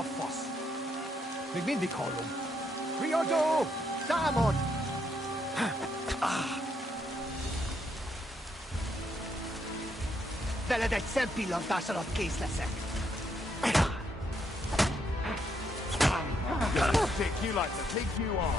a fasz! Még mindig hallom. Riadó! Támad! Veled egy szempillantás alatt kész leszek. Take you like to take you on.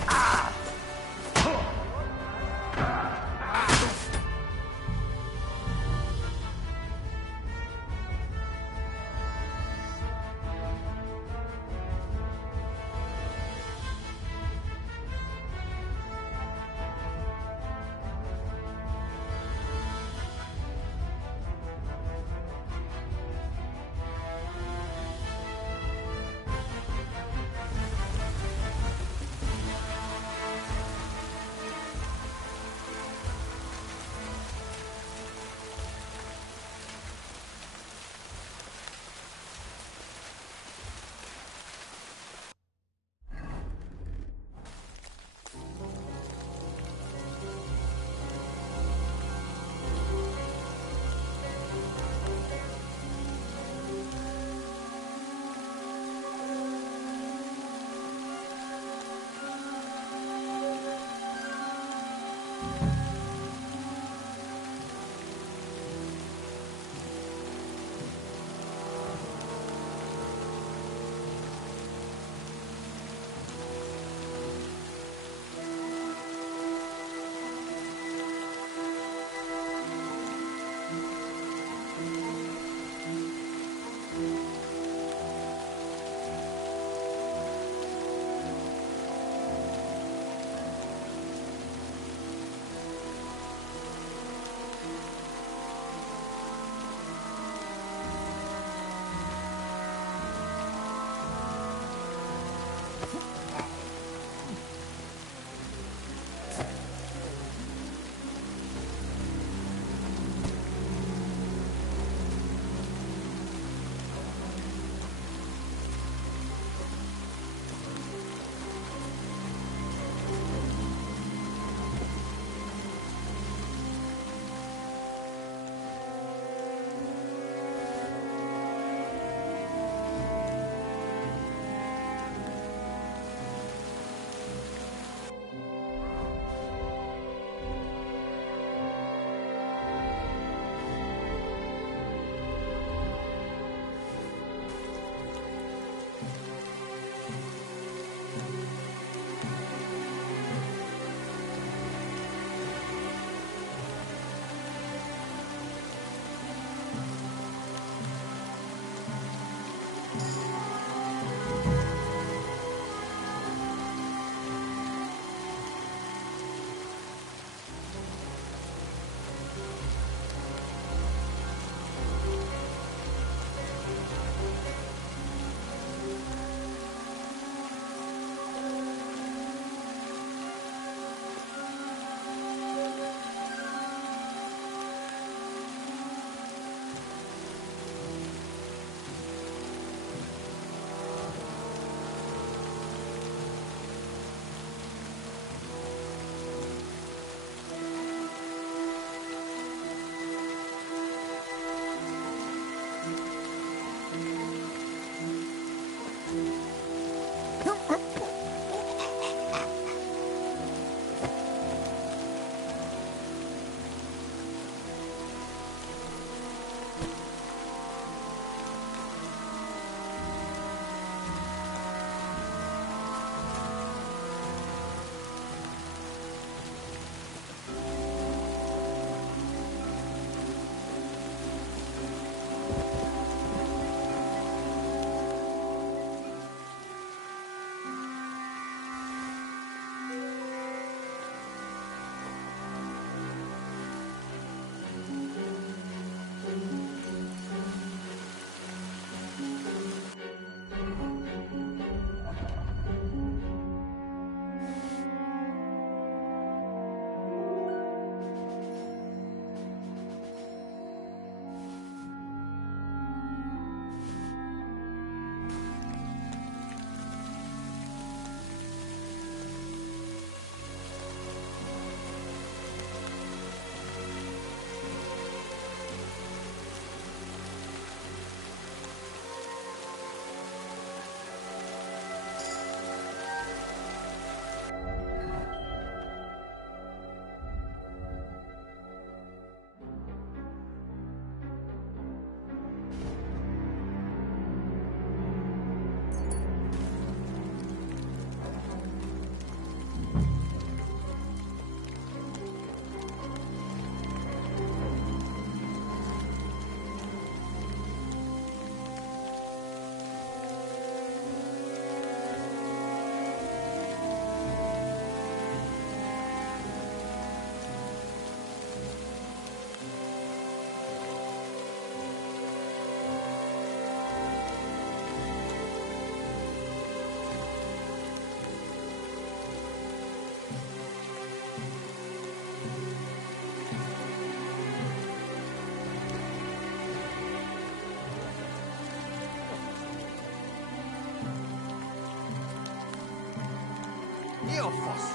Neophos.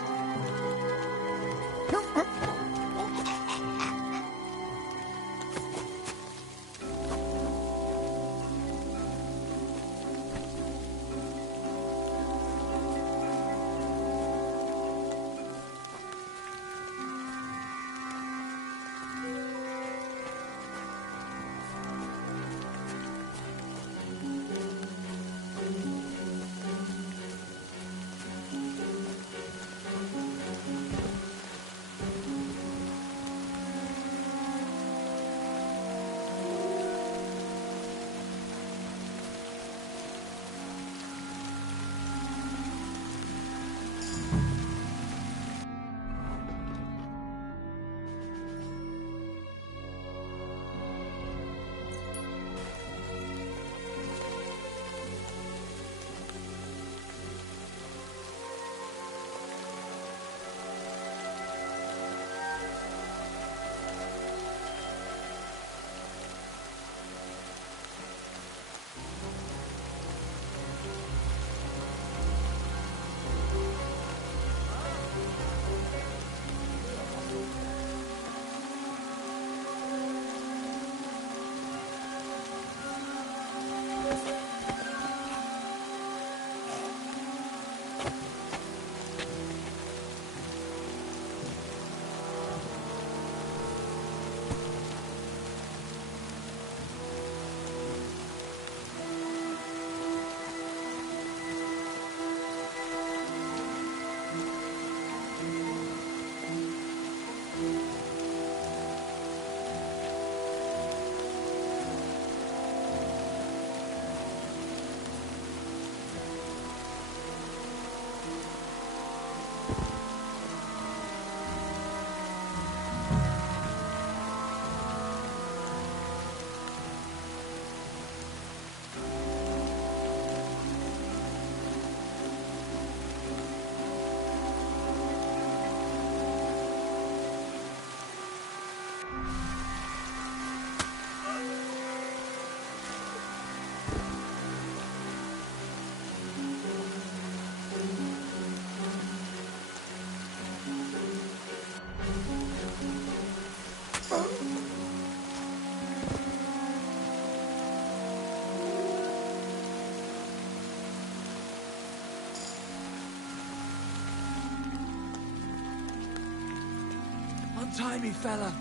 Untie me, fella.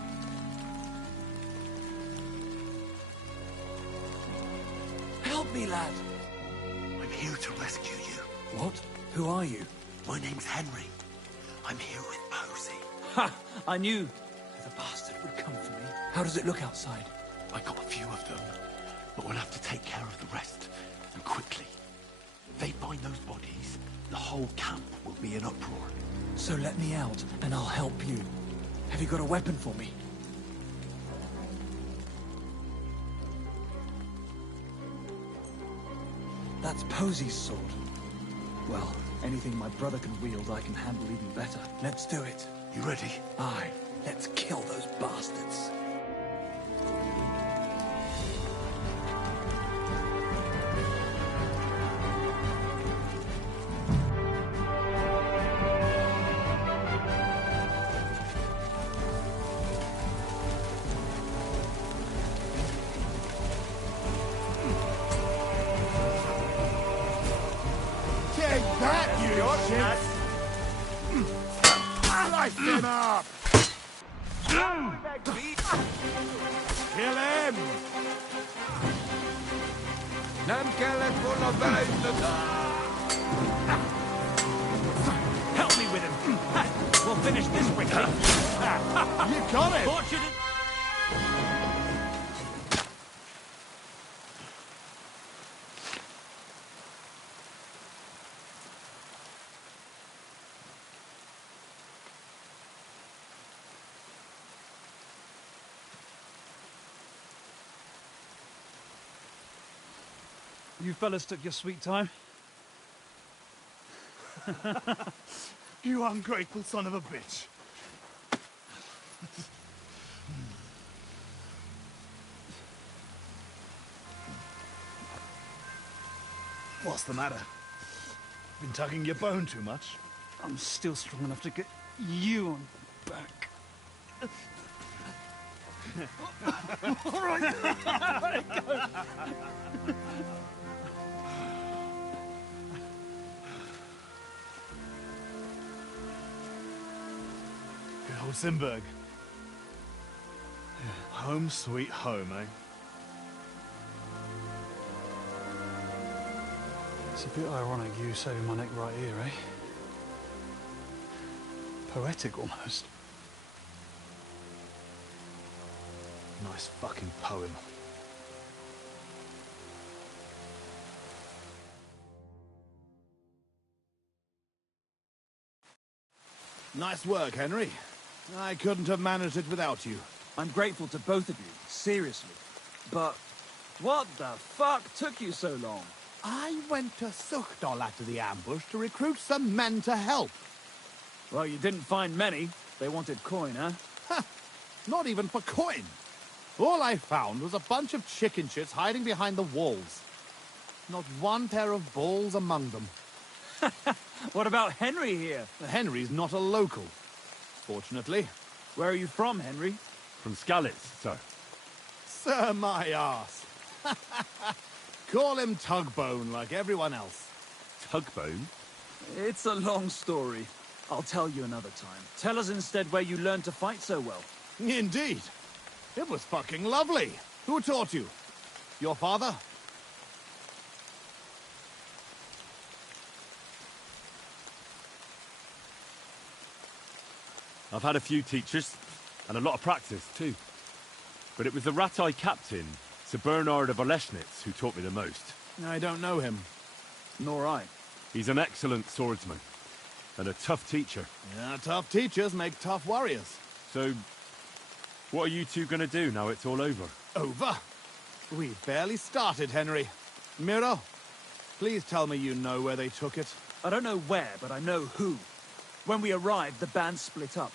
Help me, lad. I'm here to rescue you. What? Who are you? My name's Henry. I'm here with Posey. Ha! I knew the bastard would come for me. How does it look outside? I got a few of them, but we'll have to take care of the rest, and quickly. If they find those bodies, the whole camp will be in uproar. So let me out, and I'll help you. Have you got a weapon for me? That's Posey's sword. Well, anything my brother can wield, I can handle even better. Let's do it. You ready? Aye. Let's kill those bastards. Take that, you shit! Slice him up! Kill him! Nem kellett volna beleütnöd! Help me with him. We'll finish this quickly. You got it! Fortunate. You fellas took your sweet time. You ungrateful son of a bitch. What's the matter? Been tugging your bone too much? I'm still strong enough to get you on back. All right. Let it go. Good old Simberg. Home sweet home, eh? It's a bit ironic you saving my neck right here, eh? Poetic almost. Nice fucking poem. Nice work, Henry. I couldn't have managed it without you. I'm grateful to both of you, seriously. But what the fuck took you so long? I went to Suchdol after the ambush to recruit some men to help. Well, you didn't find many. They wanted coin, huh? Ha! Not even for coin. All I found was a bunch of chicken shits hiding behind the walls. Not one pair of balls among them. What about Henry here? Henry's not a local, fortunately. Where are you from, Henry? From Skalitz, sir. Sir, my ass. Call him Tugbone like everyone else. Tugbone? It's a long story. I'll tell you another time. Tell us instead where you learned to fight so well. Indeed. It was fucking lovely. Who taught you? Your father? I've had a few teachers, and a lot of practice, too. But it was the Ratai captain, Sir Bernard of Oleschnitz, who taught me the most. I don't know him. Nor I. He's an excellent swordsman, and a tough teacher. Yeah, tough teachers make tough warriors. So, what are you two gonna do now it's all over? Over? We've barely started, Henry. Miro, please tell me you know where they took it. I don't know where, but I know who. When we arrived, the band split up.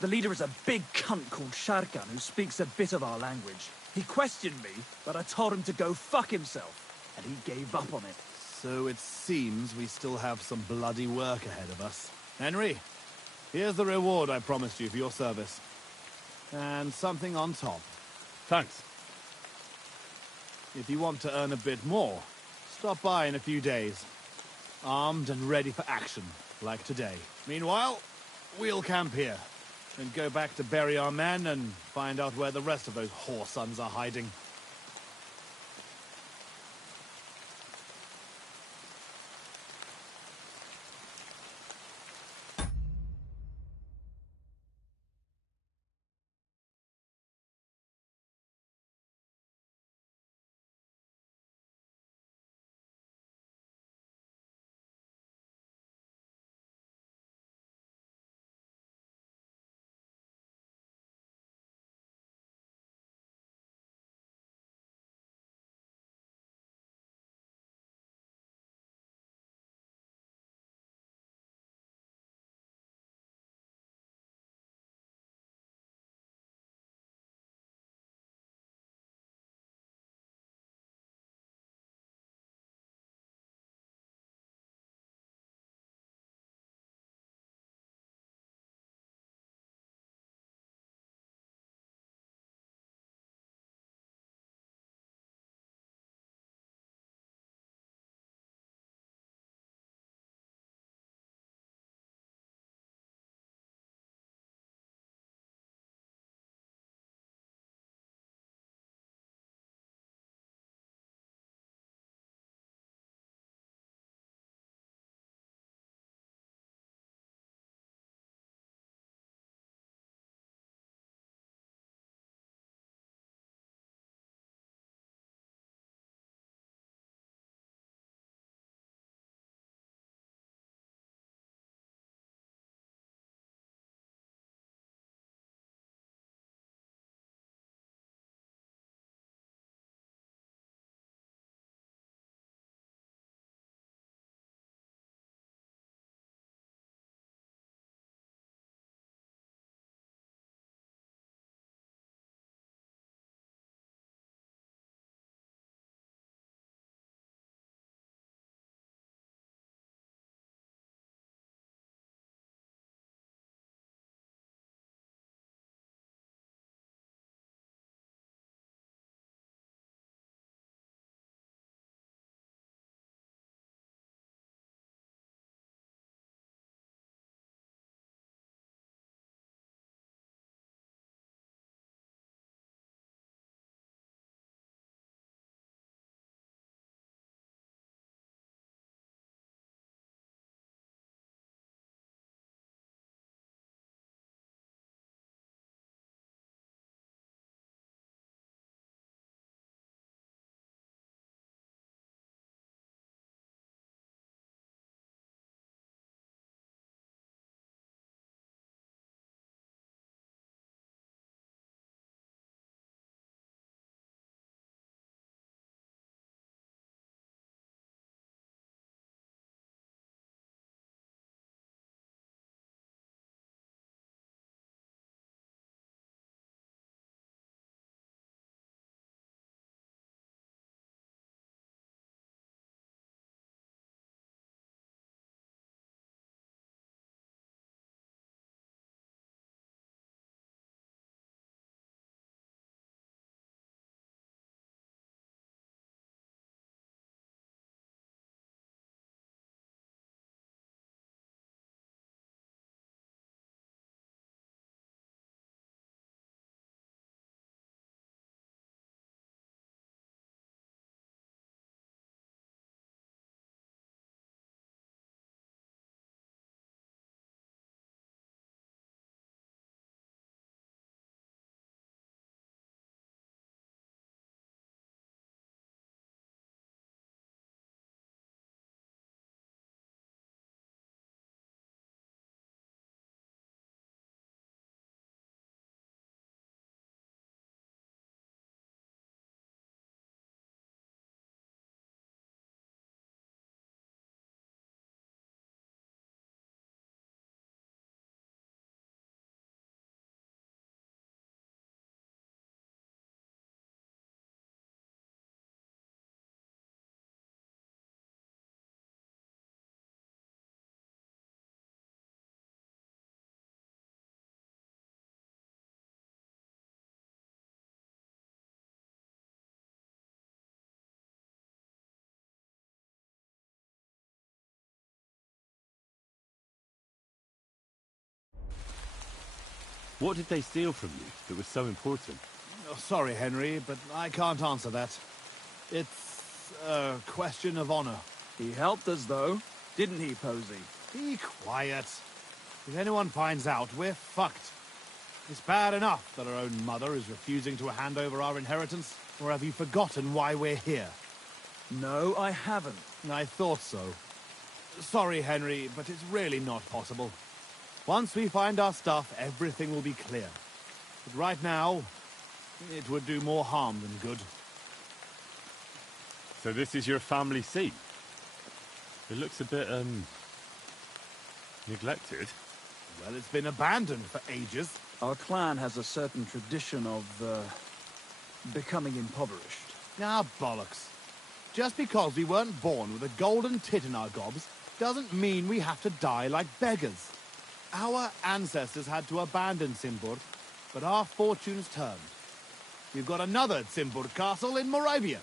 The leader is a big cunt called Sharkan who speaks a bit of our language. He questioned me, but I told him to go fuck himself, and he gave up on it. So it seems we still have some bloody work ahead of us. Henry, here's the reward I promised you for your service. And something on top. Thanks. If you want to earn a bit more, stop by in a few days. Armed and ready for action, like today. Meanwhile, we'll camp here. And go back to bury our men and find out where the rest of those whoresons are hiding. What did they steal from you that was so important? Oh, sorry, Henry, but I can't answer that. It's a question of honor. He helped us, though, didn't he, Posey? Be quiet. If anyone finds out, we're fucked. It's bad enough that our own mother is refusing to hand over our inheritance. Or have you forgotten why we're here? No, I haven't. I thought so. Sorry, Henry, but it's really not possible. Once we find our stuff, everything will be clear. But right now, it would do more harm than good. So this is your family seat? It looks a bit, neglected. Well, it's been abandoned for ages. Our clan has a certain tradition of, becoming impoverished. Ah, bollocks. Just because we weren't born with a golden tit in our gobs doesn't mean we have to die like beggars. Our ancestors had to abandon Simburg, but our fortunes turned. We've got another Simburg castle in Moravia.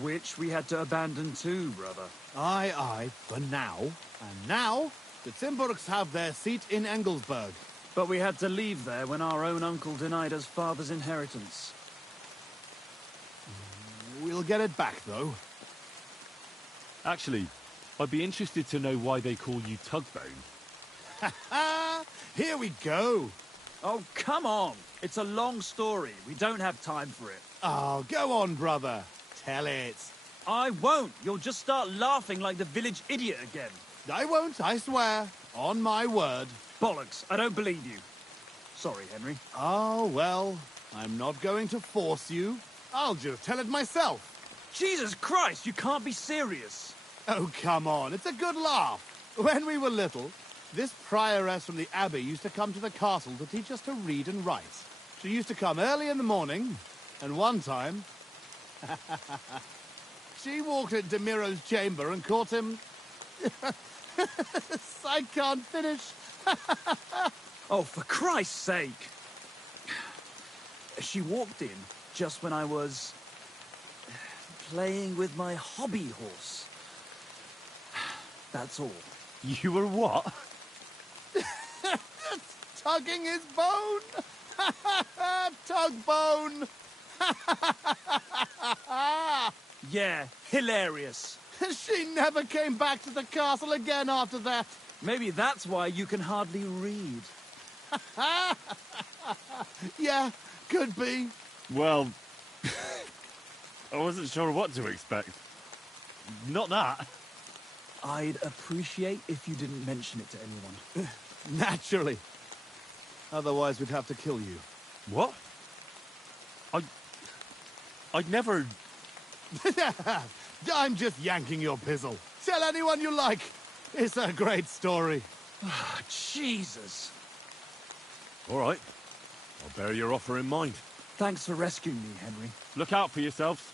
Which we had to abandon too, brother. Aye, for now. And now, the Simburgs have their seat in Engelsberg. But we had to leave there when our own uncle denied us father's inheritance. We'll get it back, though. Actually, I'd be interested to know why they call you Tugbone. Ha! Here we go! Oh, come on! It's a long story. We don't have time for it. Oh, go on, brother. Tell it. I won't! You'll just start laughing like the village idiot again. I won't, I swear. On my word. Bollocks, I don't believe you. Sorry, Henry. Oh, well, I'm not going to force you. I'll just tell it myself. Jesus Christ, you can't be serious. Oh, come on, it's a good laugh. When we were little, this prioress from the abbey used to come to the castle to teach us to read and write. She used to come early in the morning, and one time... she walked into Miro's chamber and caught him... I can't finish. Oh, for Christ's sake! She walked in just when I was... playing with my hobby horse. That's all. You were what? Tugging his bone! Tug bone! Yeah, hilarious. She never came back to the castle again after that. Maybe that's why you can hardly read. Yeah, could be. Well, I wasn't sure what to expect. Not that. I'd appreciate if you didn't mention it to anyone. Naturally. Otherwise, we'd have to kill you. What? I'd never... I'm just yanking your pizzle. Tell anyone you like. It's a great story. Jesus. All right. I'll bear your offer in mind. Thanks for rescuing me, Henry. Look out for yourselves.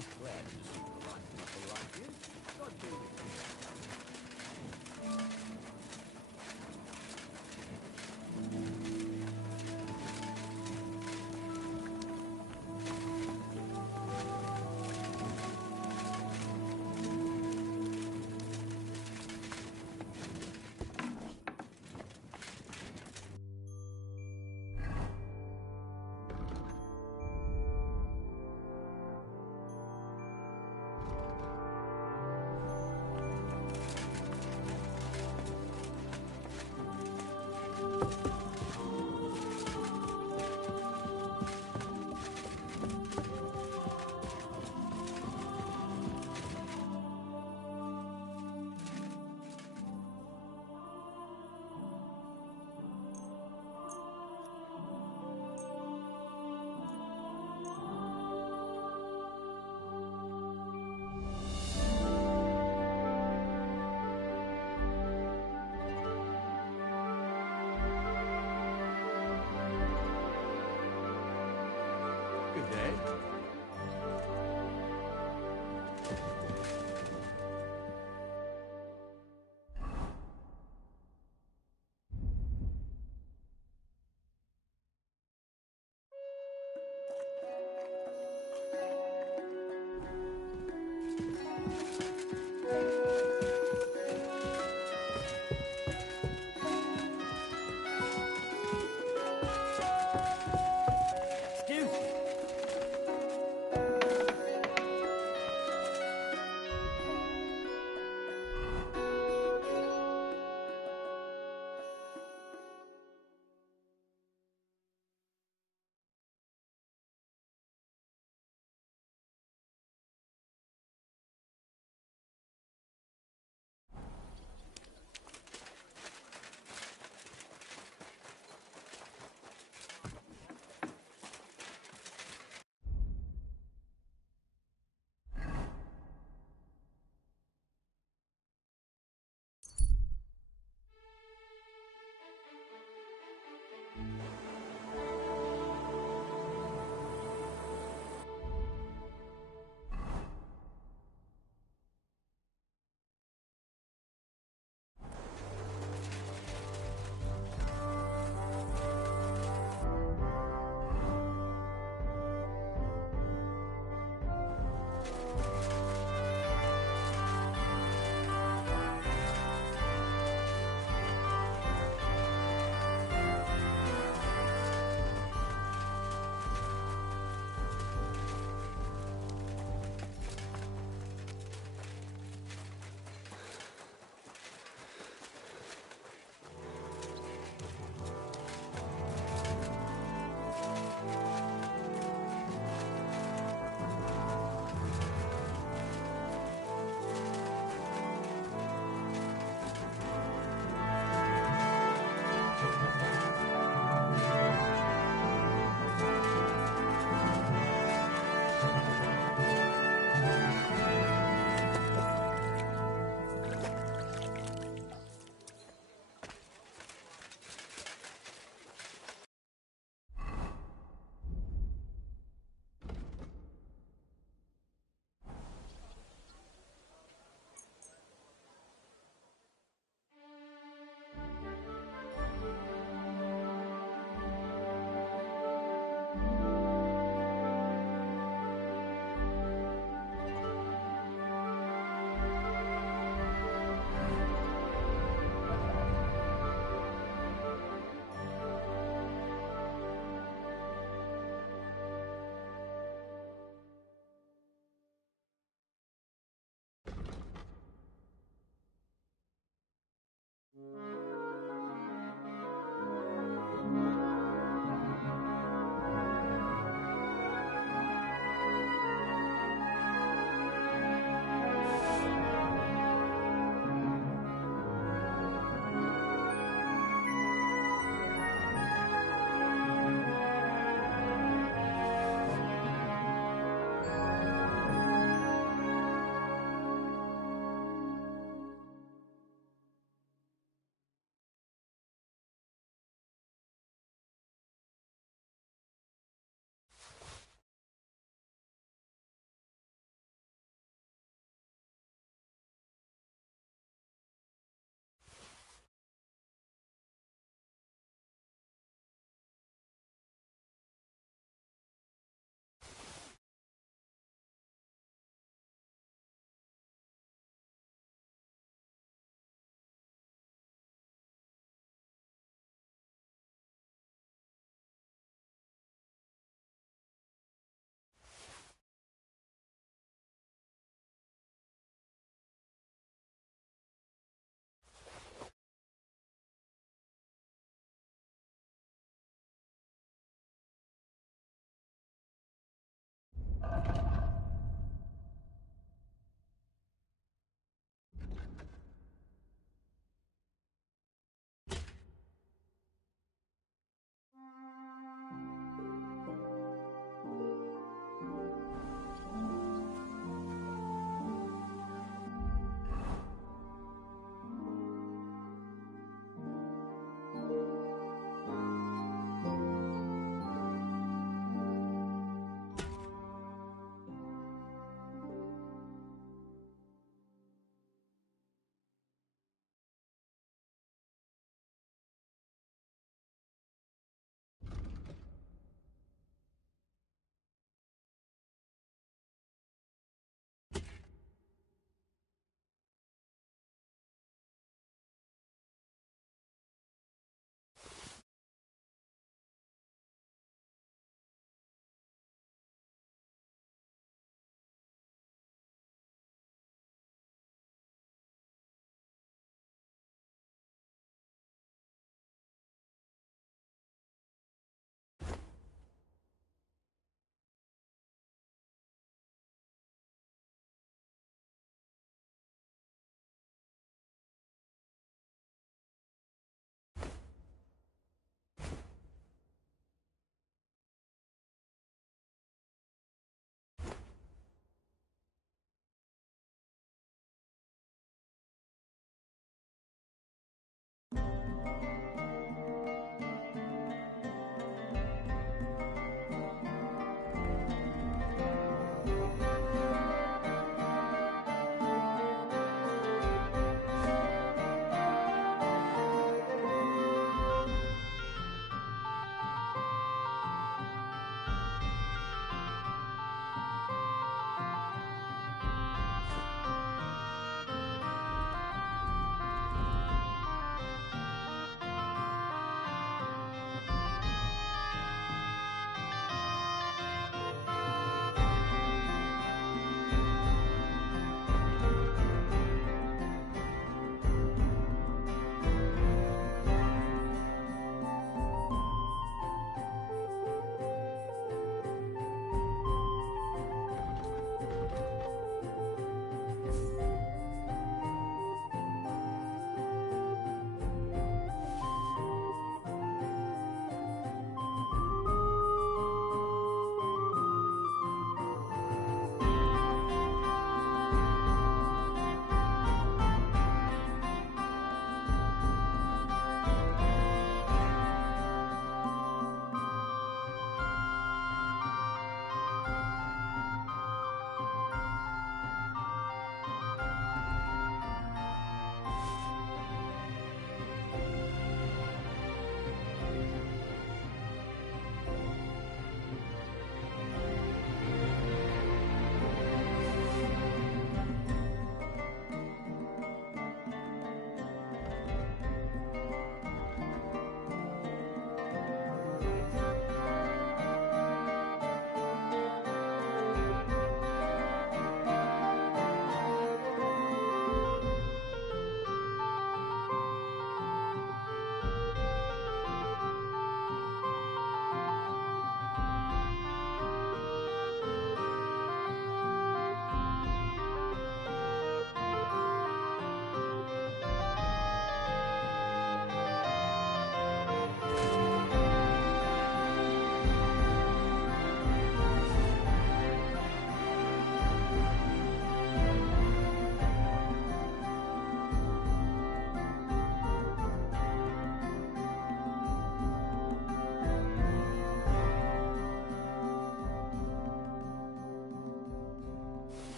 always glad to see the right people like you. God be with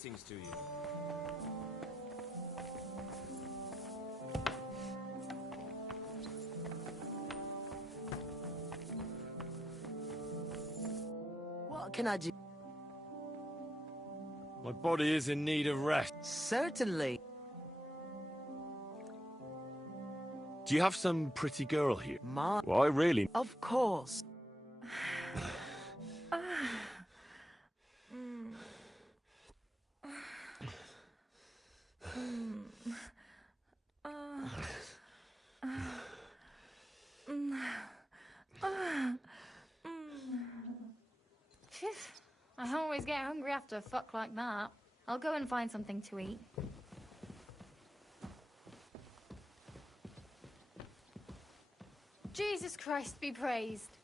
Greetings to you. What can I do? My body is in need of rest. Certainly. Do you have some pretty girl here? Ma. Well, I really... Of course. Phew. I always get hungry after a fuck like that. I'll go and find something to eat. Jesus Christ be praised.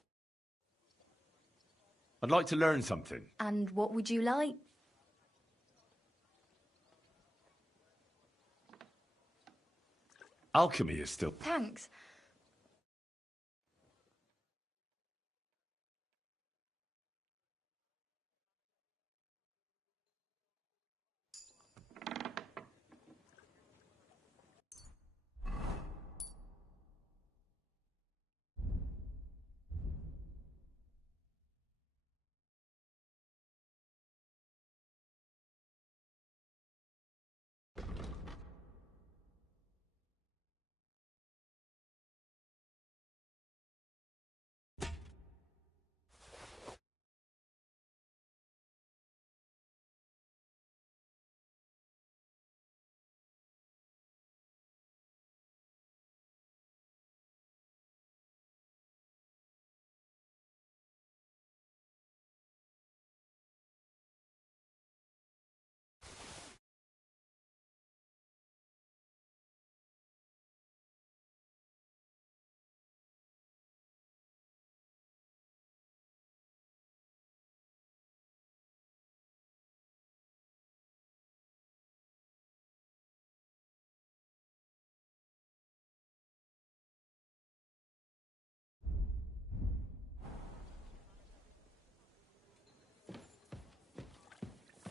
I'd like to learn something. And what would you like? Alchemy is still... Thanks.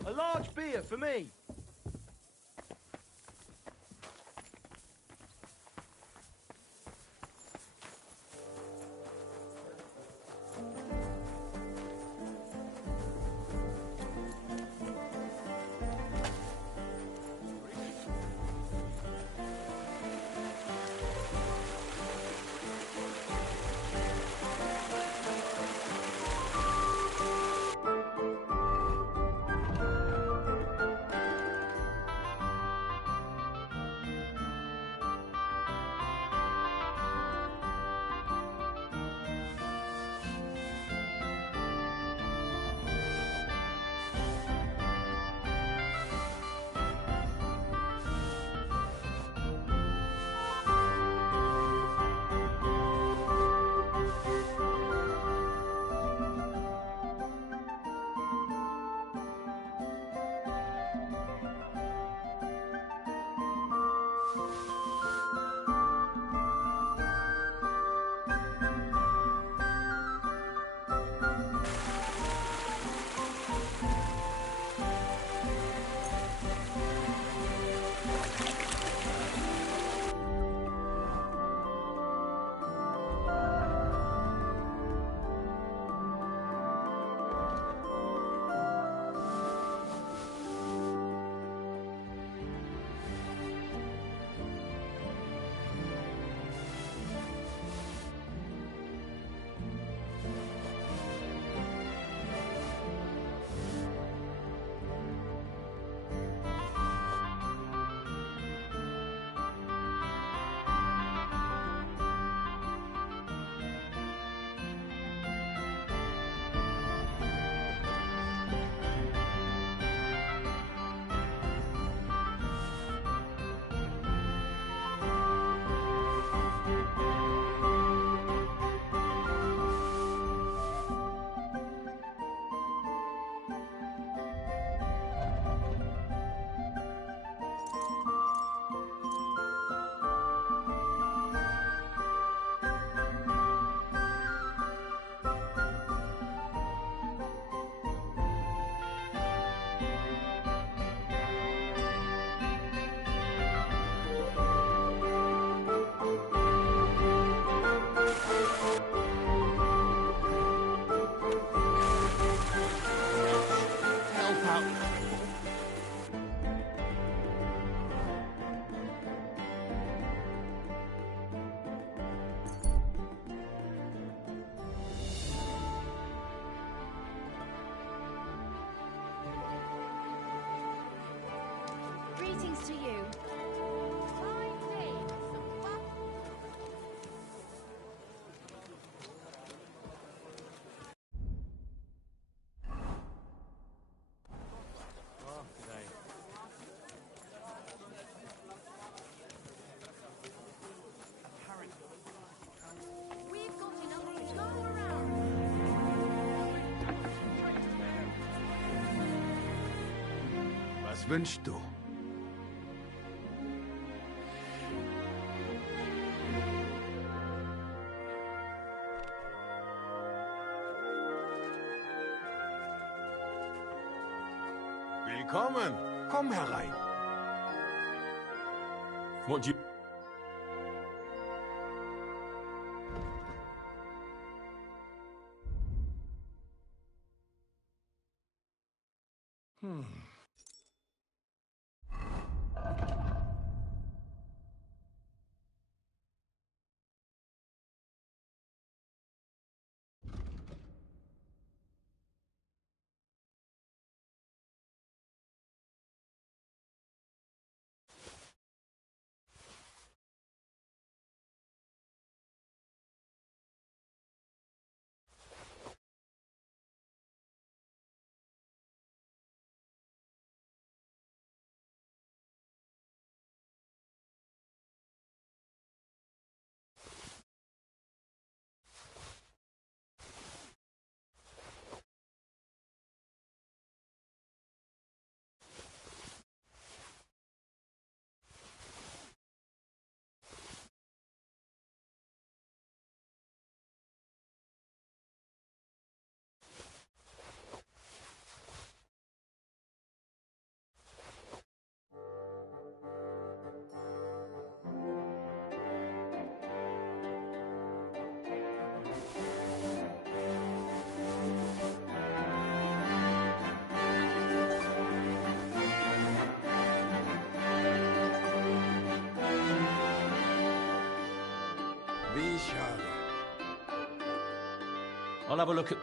A large beer for me. Greetings to you. We've got enough to go around. Was wünschst du? Willkommen. Komm herein. What do you... Wie schade. I'll have a look at...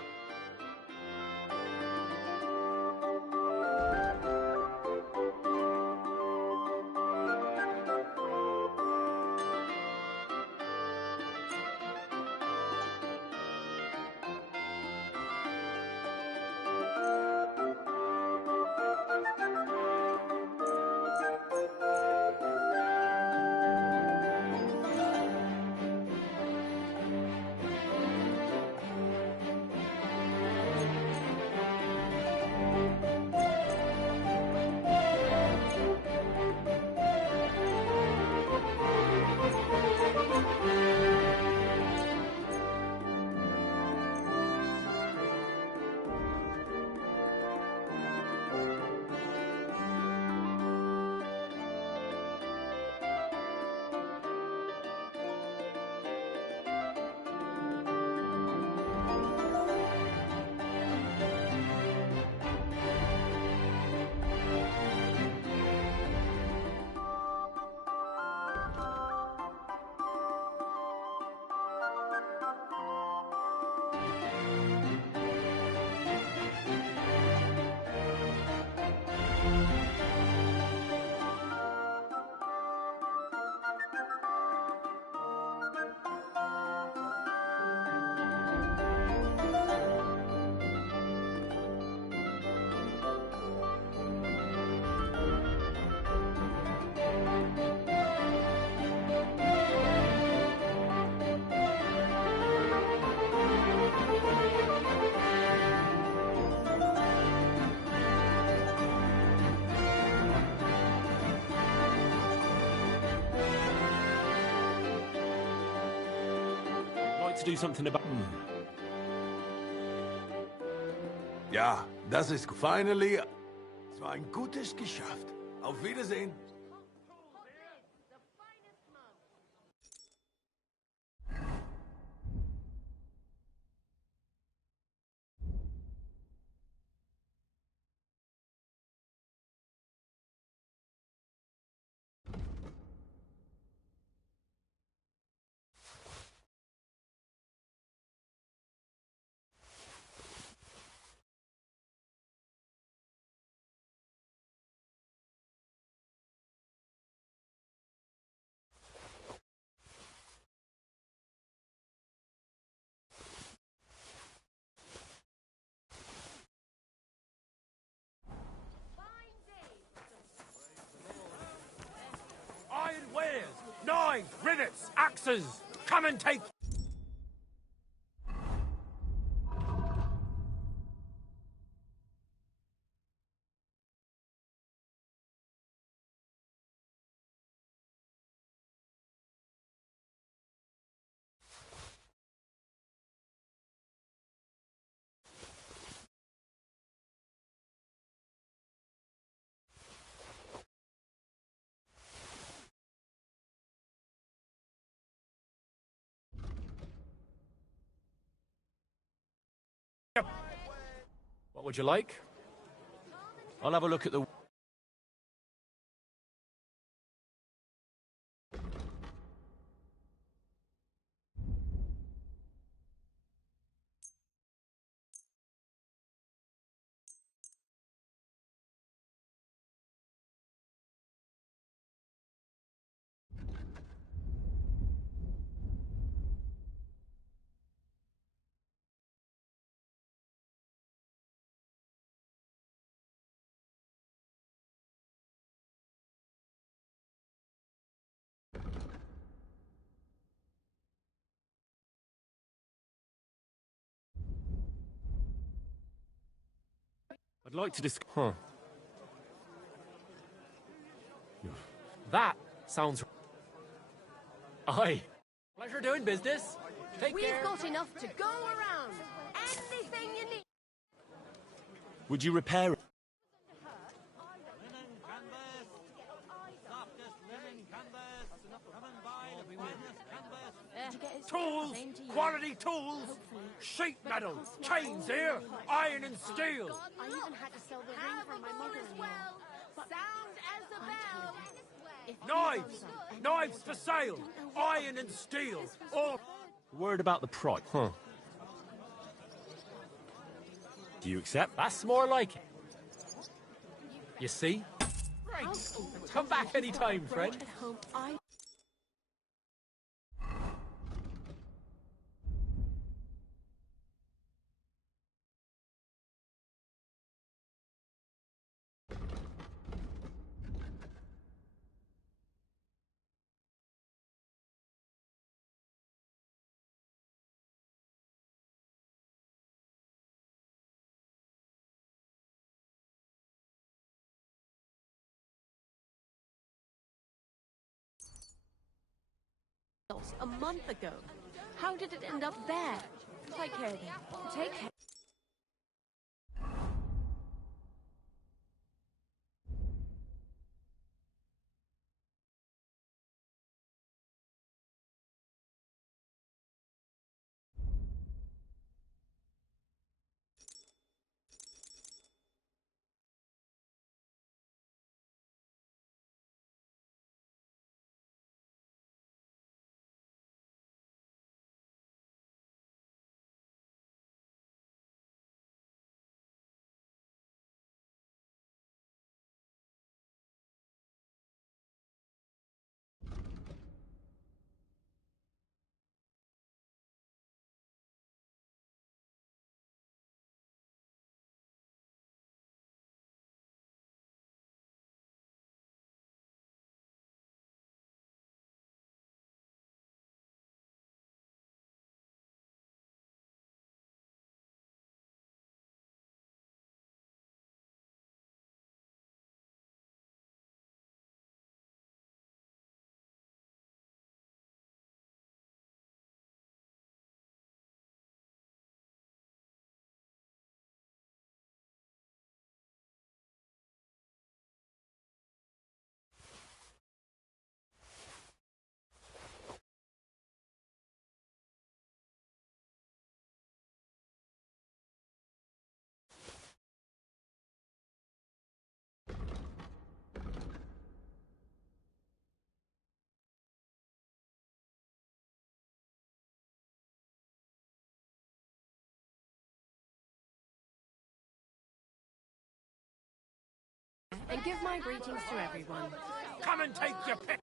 to do something about... Ja, das ist finally. Es war ein gutes geschafft. Auf Wiedersehen. Knives, rivets, axes. Come and take... What would you like? I'll have a look at the... I'd like to discuss... Huh. That sounds... Aye. Pleasure doing business. Take care. We've got enough to go around. Anything you need. Would you repair it? Tools! Quality tools! Sheet metal! Chains here! Iron and steel! I even had to sell the ring for my mother-in-law. Sound as a bell. Knives! Knives for sale! Iron and steel! All... Word about the price. Huh. Do you accept? That's more like it. You see? Right. Come back anytime, friend. At home, I... a month ago. How did it end up there? Take care then. Take care. And give my greetings to everyone. Come and take your pick!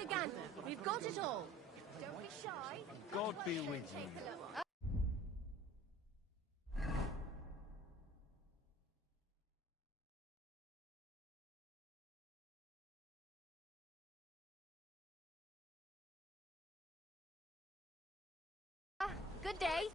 a gander. We've got it all. Don't be shy. God be with you. Good day.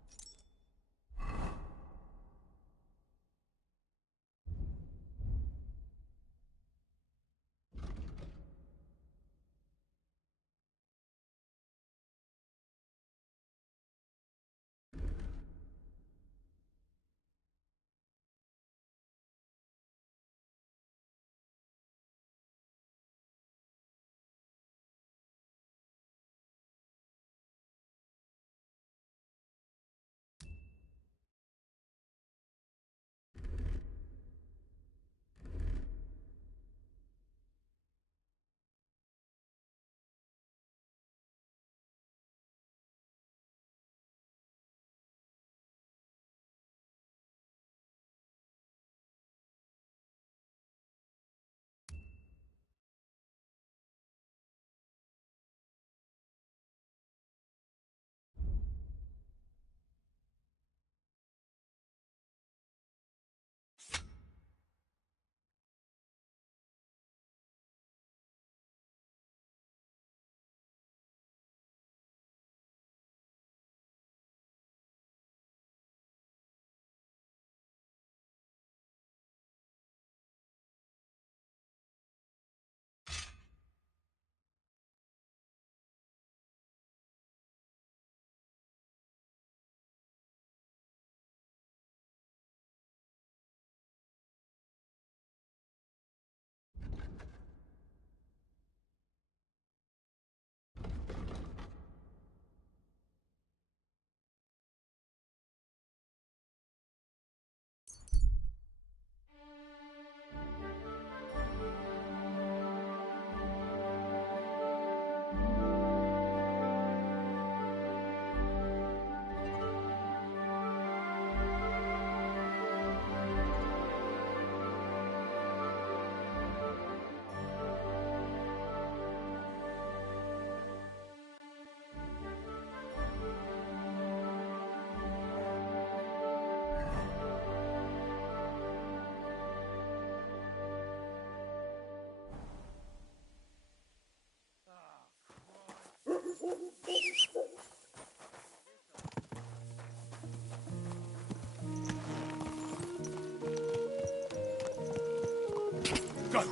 Go!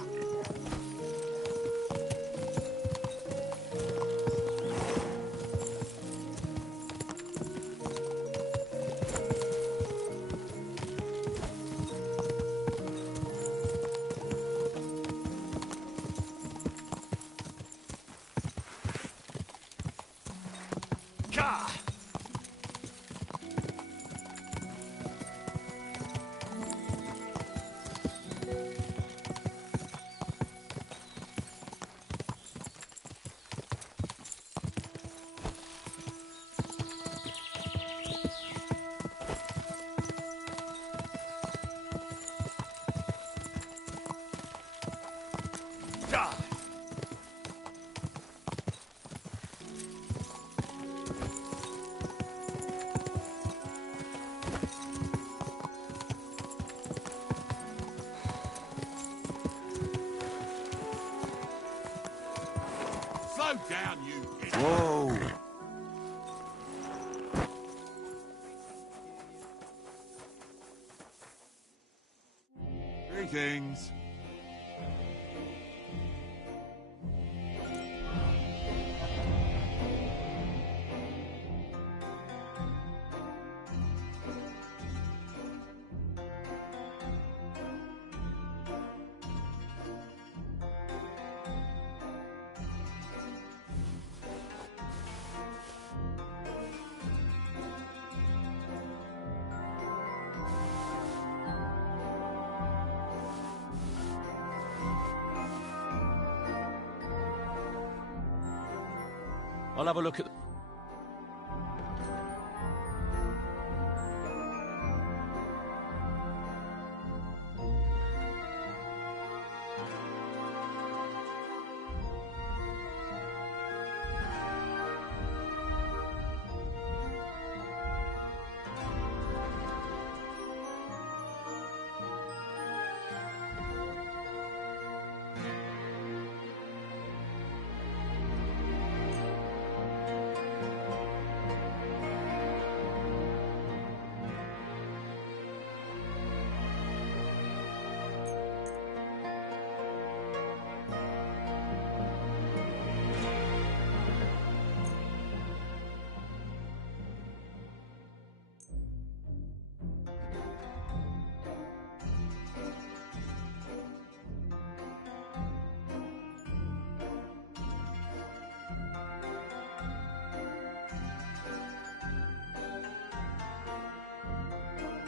Gah! Gah! Slow down, you idiot. Whoa! Greetings. I'll have a look at...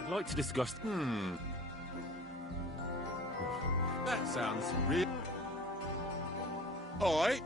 I'd like to discuss... That sounds real. Alright.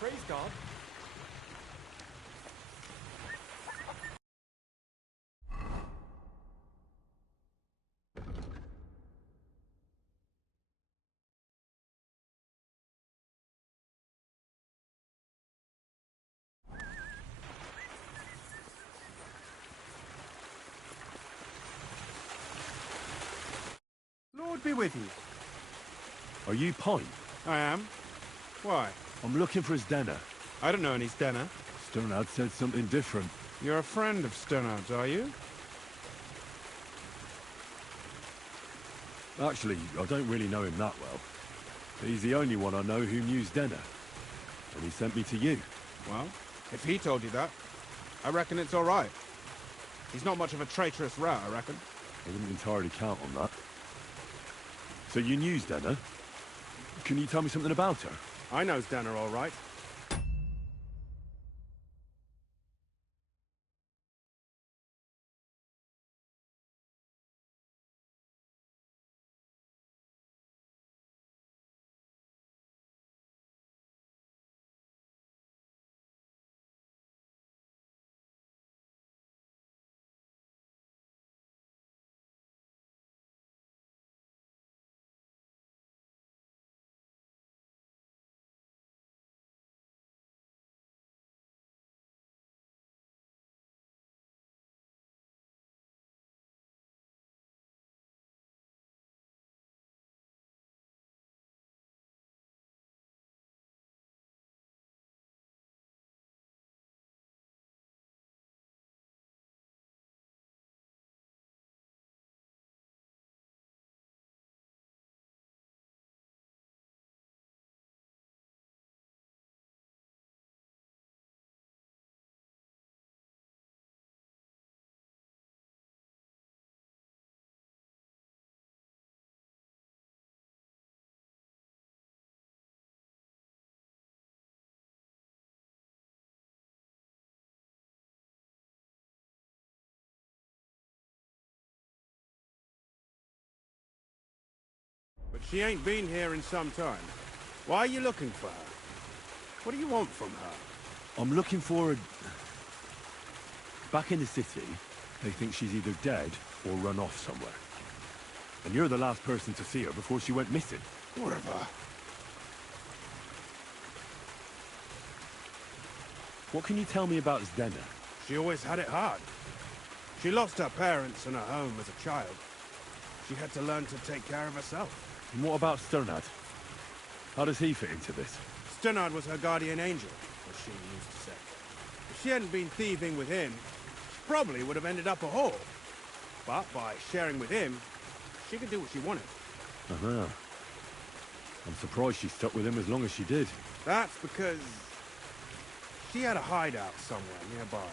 Praise God. Lord be with you. Are you Pine? I am. Why? I'm looking for his Denner. I don't know any Stenner. Sternad said something different. You're a friend of Sternard's, are you? Actually, I don't really know him that well. He's the only one I know who knew Denner. And he sent me to you. Well, if he told you that, I reckon it's all right. He's not much of a traitorous rat, I reckon. I wouldn't entirely count on that. So you knew Denner? Can you tell me something about her? I know Stenner all right. But she ain't been here in some time. Why are you looking for her? What do you want from her? I'm looking for her... Back in the city, they think she's either dead or run off somewhere. And you're the last person to see her before she went missing. Whatever. What can you tell me about Denner? She always had it hard. She lost her parents and her home as a child. She had to learn to take care of herself. And what about Sternad? How does he fit into this? Sternard was her guardian angel, as she used to say. If she hadn't been thieving with him, she probably would have ended up a whore. But by sharing with him, she could do what she wanted. Uh-huh. I'm surprised she stuck with him as long as she did. That's because she had a hideout somewhere nearby.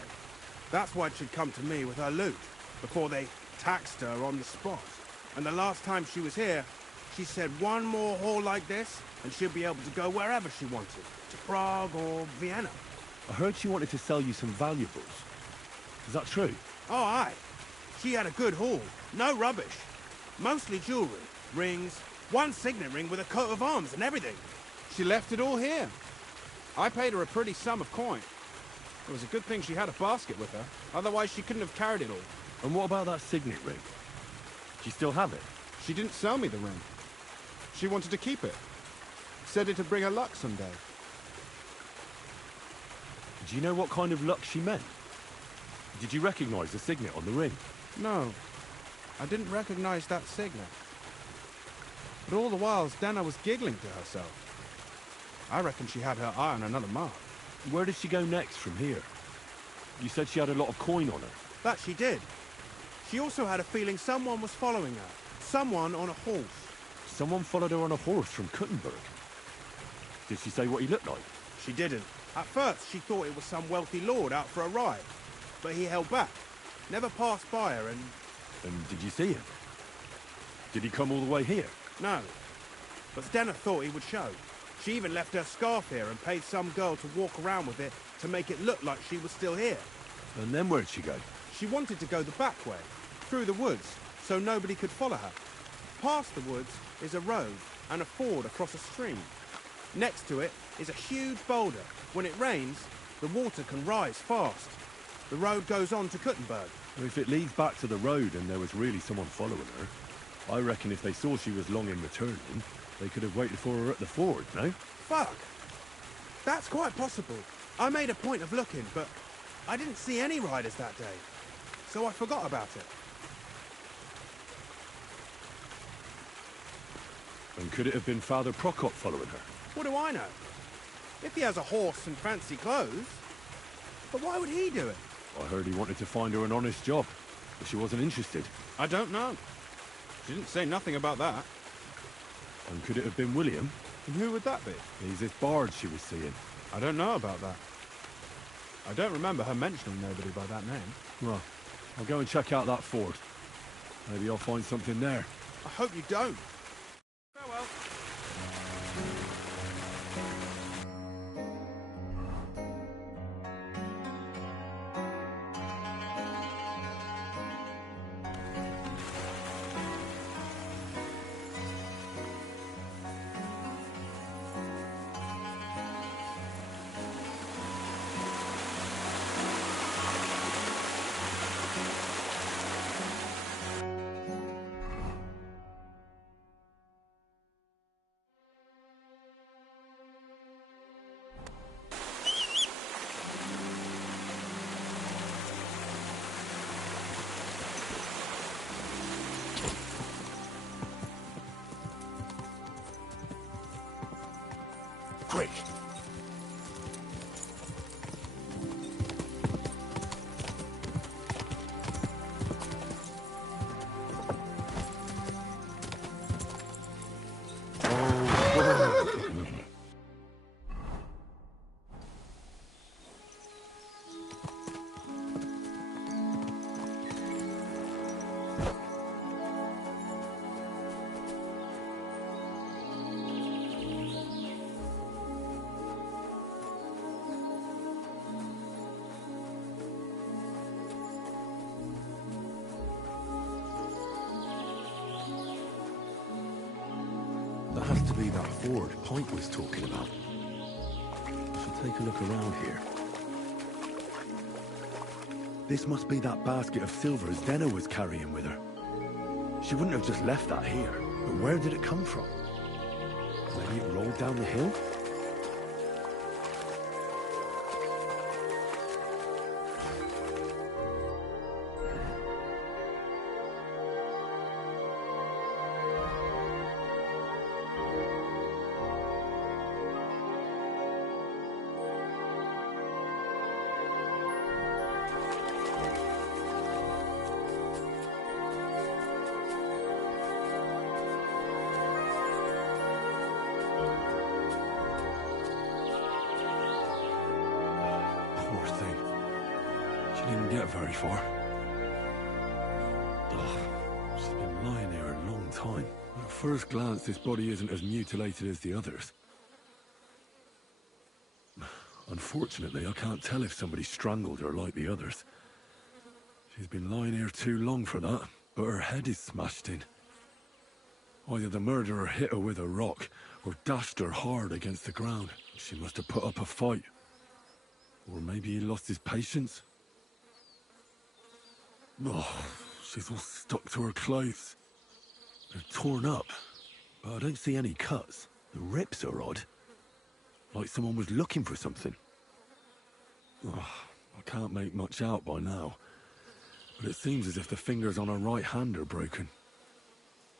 That's why she'd come to me with her loot, before they taxed her on the spot. And the last time she was here, she said one more haul like this, and she'll be able to go wherever she wanted. To Prague or Vienna. I heard she wanted to sell you some valuables. Is that true? Oh, aye. She had a good haul. No rubbish. Mostly jewelry, rings, one signet ring with a coat of arms and everything. She left it all here. I paid her a pretty sum of coin. It was a good thing she had a basket with her. Otherwise, she couldn't have carried it all. And what about that signet ring? Do you still have it? She didn't sell me the ring. She wanted to keep it. Said it'd bring her luck someday. Do you know what kind of luck she meant? Did you recognize the signet on the ring? No, I didn't recognize that signet. But all the while, Dana was giggling to herself. I reckon she had her eye on another mark. Where did she go next from here? You said she had a lot of coin on her. That she did. She also had a feeling someone was following her. Someone on a horse. Someone followed her on a horse from Kuttenberg. Did she say what he looked like? She didn't. At first, she thought it was some wealthy lord out for a ride. But he held back. Never passed by her and... And did you see him? Did he come all the way here? No. But Stenna thought he would show. She even left her scarf here and paid some girl to walk around with it to make it look like she was still here. And then where'd she go? She wanted to go the back way, through the woods, so nobody could follow her. Past the woods is a road and a ford across a stream. Next to it is a huge boulder. When it rains, the water can rise fast. The road goes on to Kuttenberg. If it leads back to the road and there was really someone following her, I reckon if they saw she was long in returning, they could have waited for her at the ford, no? Fuck! That's quite possible. I made a point of looking, but I didn't see any riders that day. So I forgot about it. And could it have been Father Prokop following her? What do I know? If he has a horse and fancy clothes. But why would he do it? I heard he wanted to find her an honest job, but she wasn't interested. I don't know. She didn't say nothing about that. And could it have been William? And who would that be? He's this bard she was seeing. I don't know about that. I don't remember her mentioning nobody by that name. Well, I'll go and check out that ford. Maybe I'll find something there. I hope you don't. Farewell. Quick! That has to be that ford Pint was talking about. Should take a look around here. This must be that basket of silver Zdenna was carrying with her. She wouldn't have just left that here. But where did it come from? Maybe it rolled down the hill? Poor thing. She didn't get very far. Ugh, she's been lying here a long time. At first glance, this body isn't as mutilated as the others. Unfortunately, I can't tell if somebody strangled her like the others. She's been lying here too long for that, but her head is smashed in. Either the murderer hit her with a rock, or dashed her hard against the ground. She must have put up a fight. Or maybe he lost his patience. Oh, she's all stuck to her clothes. They're torn up, but I don't see any cuts. The rips are odd. Like someone was looking for something. I can't make much out by now, but it seems as if the fingers on her right hand are broken.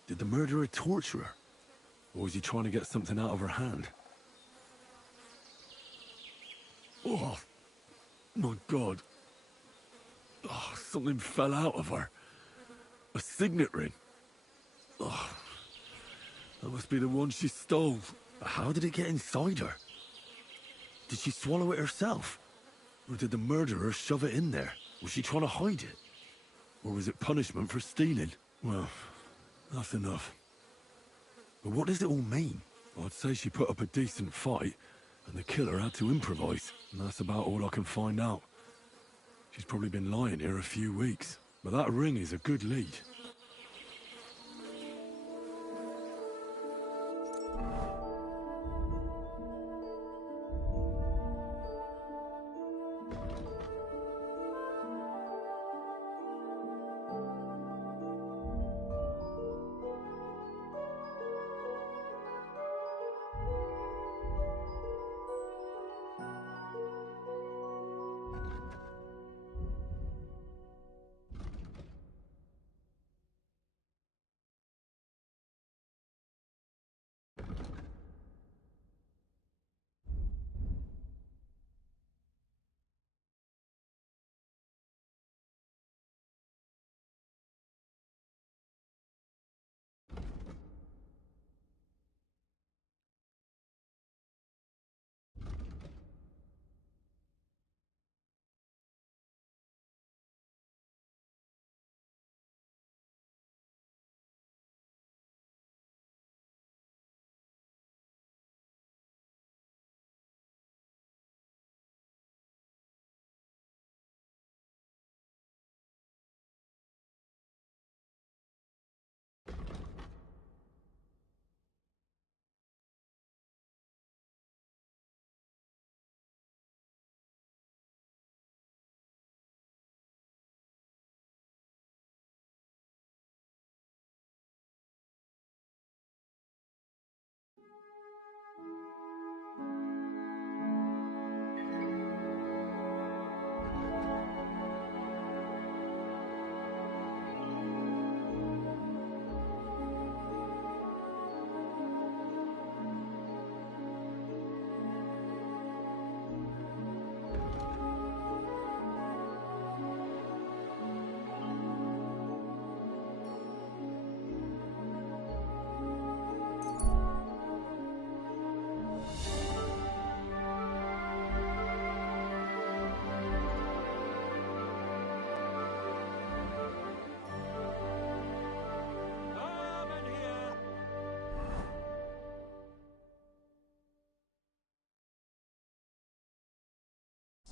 Did the murderer torture her? Or was he trying to get something out of her hand? Oh, my God. Oh, something fell out of her. A signet ring. Oh, that must be the one she stole. But how did it get inside her? Did she swallow it herself? Or did the murderer shove it in there? Was she trying to hide it? Or was it punishment for stealing? Well, that's enough. But what does it all mean? I'd say she put up a decent fight, and the killer had to improvise. And that's about all I can find out. She's probably been lying here a few weeks. But that ring is a good lead.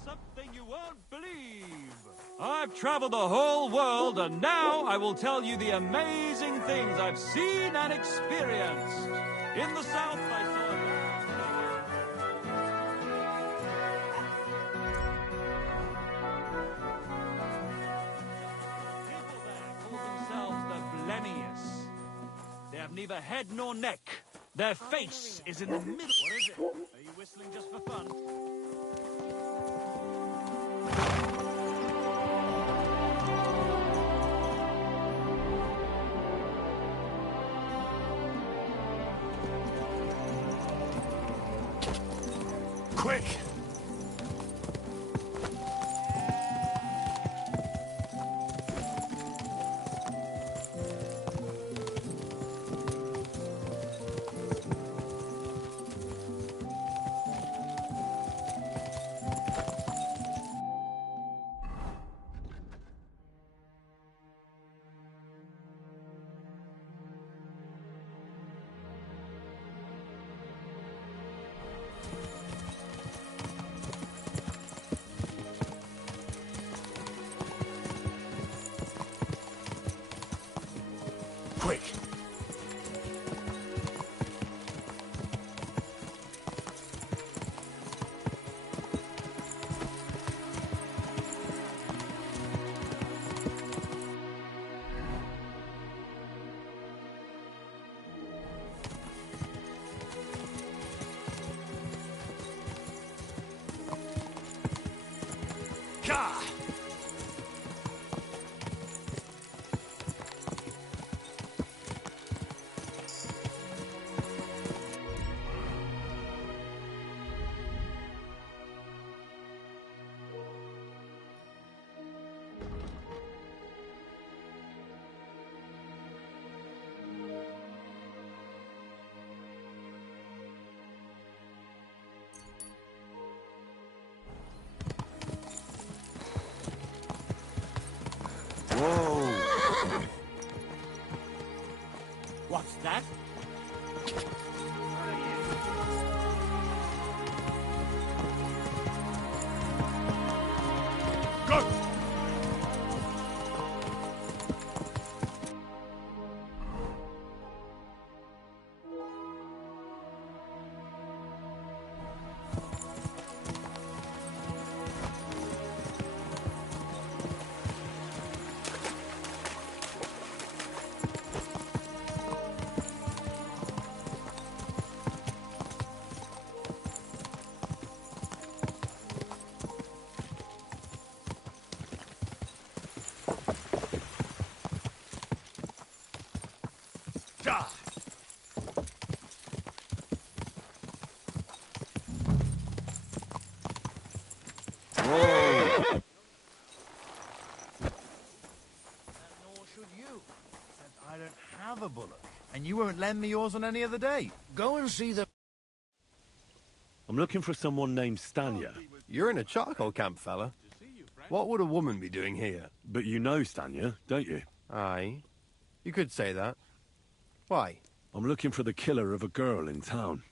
Something you won't believe. I've traveled the whole world, and now I will tell you the amazing things I've seen and experienced. In the south, I saw a people there call themselves the Blemius. They have neither head nor neck. Their face is in the middle. What is it? Are you whistling just for fun? Quick! What's that? Go! I don't have a bullock, and you won't lend me yours on any other day. Go and see the... I'm looking for someone named Stanya. You're in a charcoal camp, fella. What would a woman be doing here? But you know Stanya, don't you? Aye. You could say that. Why? I'm looking for the killer of a girl in town.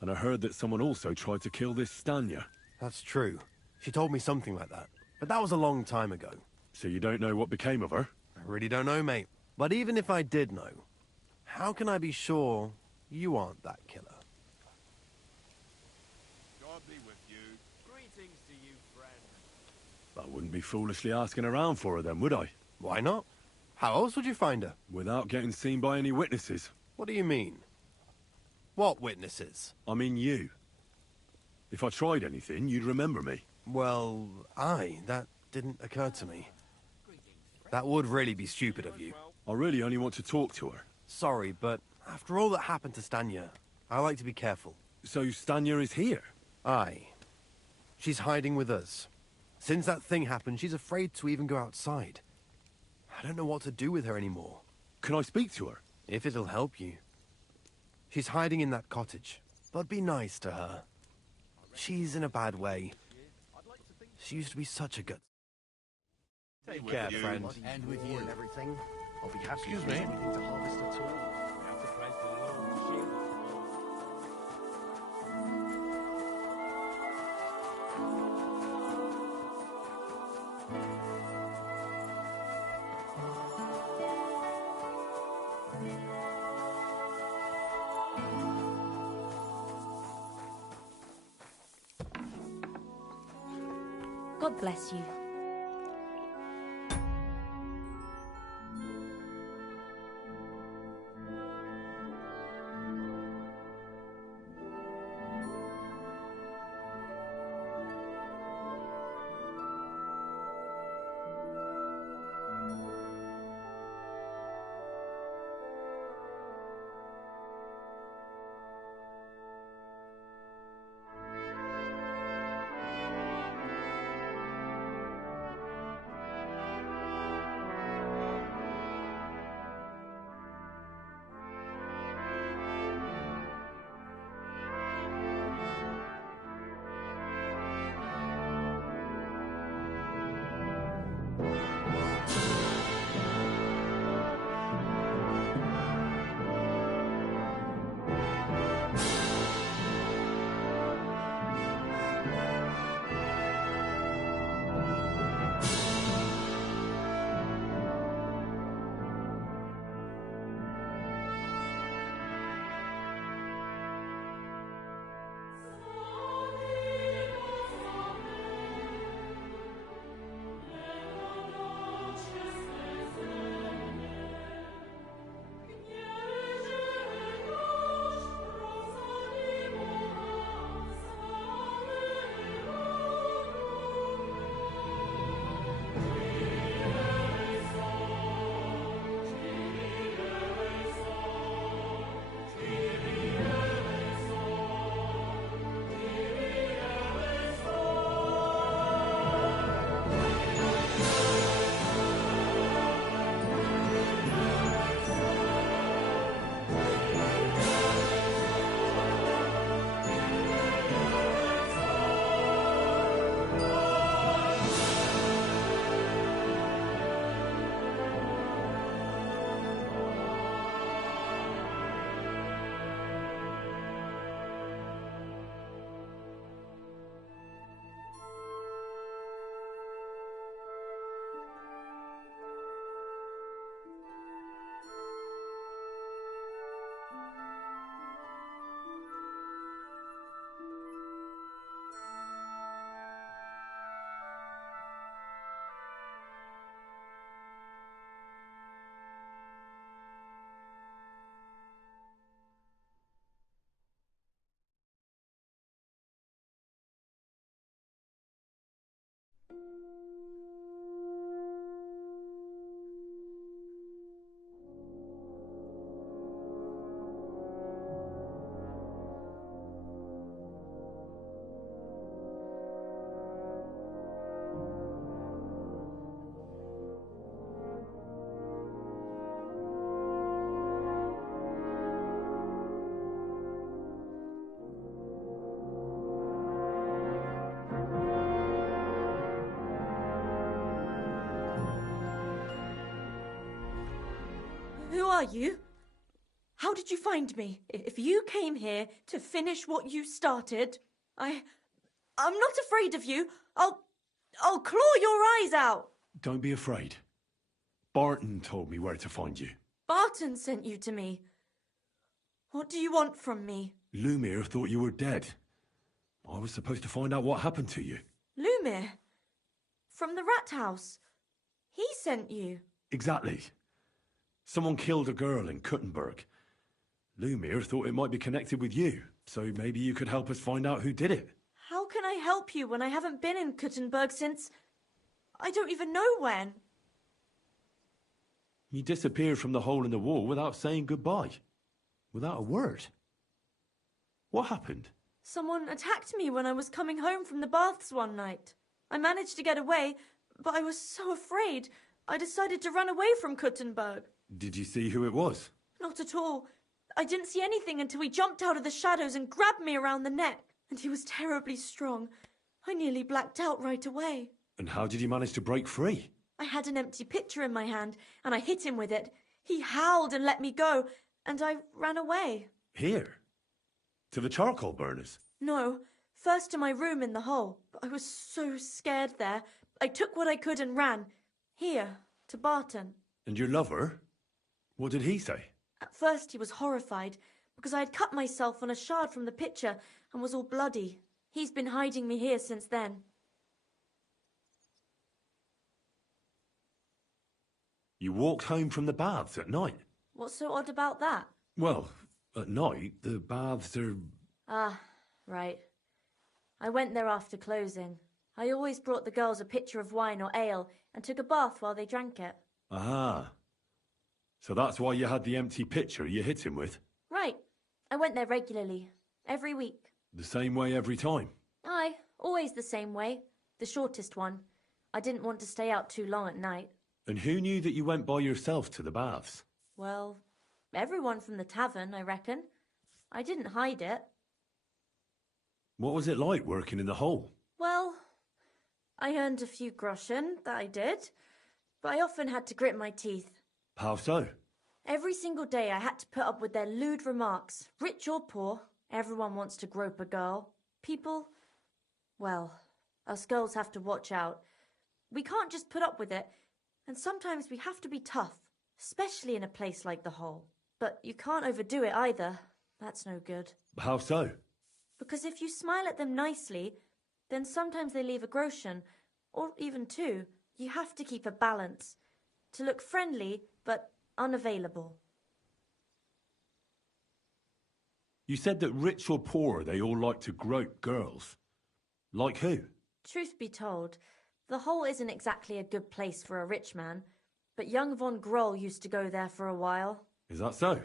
And I heard that someone also tried to kill this Stanya. That's true. She told me something like that. But that was a long time ago. So you don't know what became of her? I really don't know, mate. But even if I did know, how can I be sure you aren't that killer? God be with you. Greetings to you, friend. I wouldn't be foolishly asking around for her then, would I? Why not? How else would you find her? Without getting seen by any witnesses. What do you mean? What witnesses? I mean you. If I tried anything, you'd remember me. Well, aye, that didn't occur to me. That would really be stupid of you. I really only want to talk to her. Sorry, but after all that happened to Stanya, I like to be careful. So Stanya is here? Aye. She's hiding with us. Since that thing happened, she's afraid to even go outside. I don't know what to do with her anymore. Can I speak to her? If it'll help you. She's hiding in that cottage, but be nice to her. She's in a bad way. She used to be such a good... Take care, friend. And with you. And everything. I'll be happy Excuse if there's me? anything to harvest at all. We have to praise the Lord. Shield. God bless you. Who are you? How did you find me? If you came here to finish what you started, I'm not afraid of you. I'll claw your eyes out. Don't be afraid. Barton told me where to find you. Barton sent you to me. What do you want from me? Lumir thought you were dead. I was supposed to find out what happened to you. Lumir? From the rat house? He sent you? Exactly. Someone killed a girl in Kuttenberg. Lumir thought it might be connected with you, so maybe you could help us find out who did it. How can I help you when I haven't been in Kuttenberg since... I don't even know when. You disappeared from the hole in the wall without saying goodbye. Without a word. What happened? Someone attacked me when I was coming home from the baths one night. I managed to get away, but I was so afraid. I decided to run away from Kuttenberg. Did you see who it was? Not at all. I didn't see anything until he jumped out of the shadows and grabbed me around the neck. And he was terribly strong. I nearly blacked out right away. And how did you manage to break free? I had an empty pitcher in my hand, and I hit him with it. He howled and let me go, and I ran away. Here? To the charcoal burners? No, first to my room in the hole. I was so scared there. I took what I could and ran. Here, to Barton. And your lover? What did he say? At first he was horrified, because I had cut myself on a shard from the pitcher and was all bloody. He's been hiding me here since then. You walked home from the baths at night? What's so odd about that? Well, at night, the baths are... Ah, right. I went there after closing. I always brought the girls a pitcher of wine or ale and took a bath while they drank it. Ah. So that's why you had the empty pitcher you hit him with? Right. I went there regularly. Every week. The same way every time? Aye, always the same way. The shortest one. I didn't want to stay out too long at night. And who knew that you went by yourself to the baths? Well, everyone from the tavern, I reckon. I didn't hide it. What was it like working in the hole? Well, I earned a few groschen, that I did. But I often had to grit my teeth. How so? Every single day I had to put up with their lewd remarks. Rich or poor, everyone wants to grope a girl. People, well, us girls have to watch out. We can't just put up with it. And sometimes we have to be tough, especially in a place like the hole. But you can't overdo it either. That's no good. How so? Because if you smile at them nicely, then sometimes they leave a groschen, or even two. You have to keep a balance. To look friendly, but unavailable. You said that rich or poor, they all like to grope girls. Like who? Truth be told, the hole isn't exactly a good place for a rich man, but young von Groll used to go there for a while. Is that so?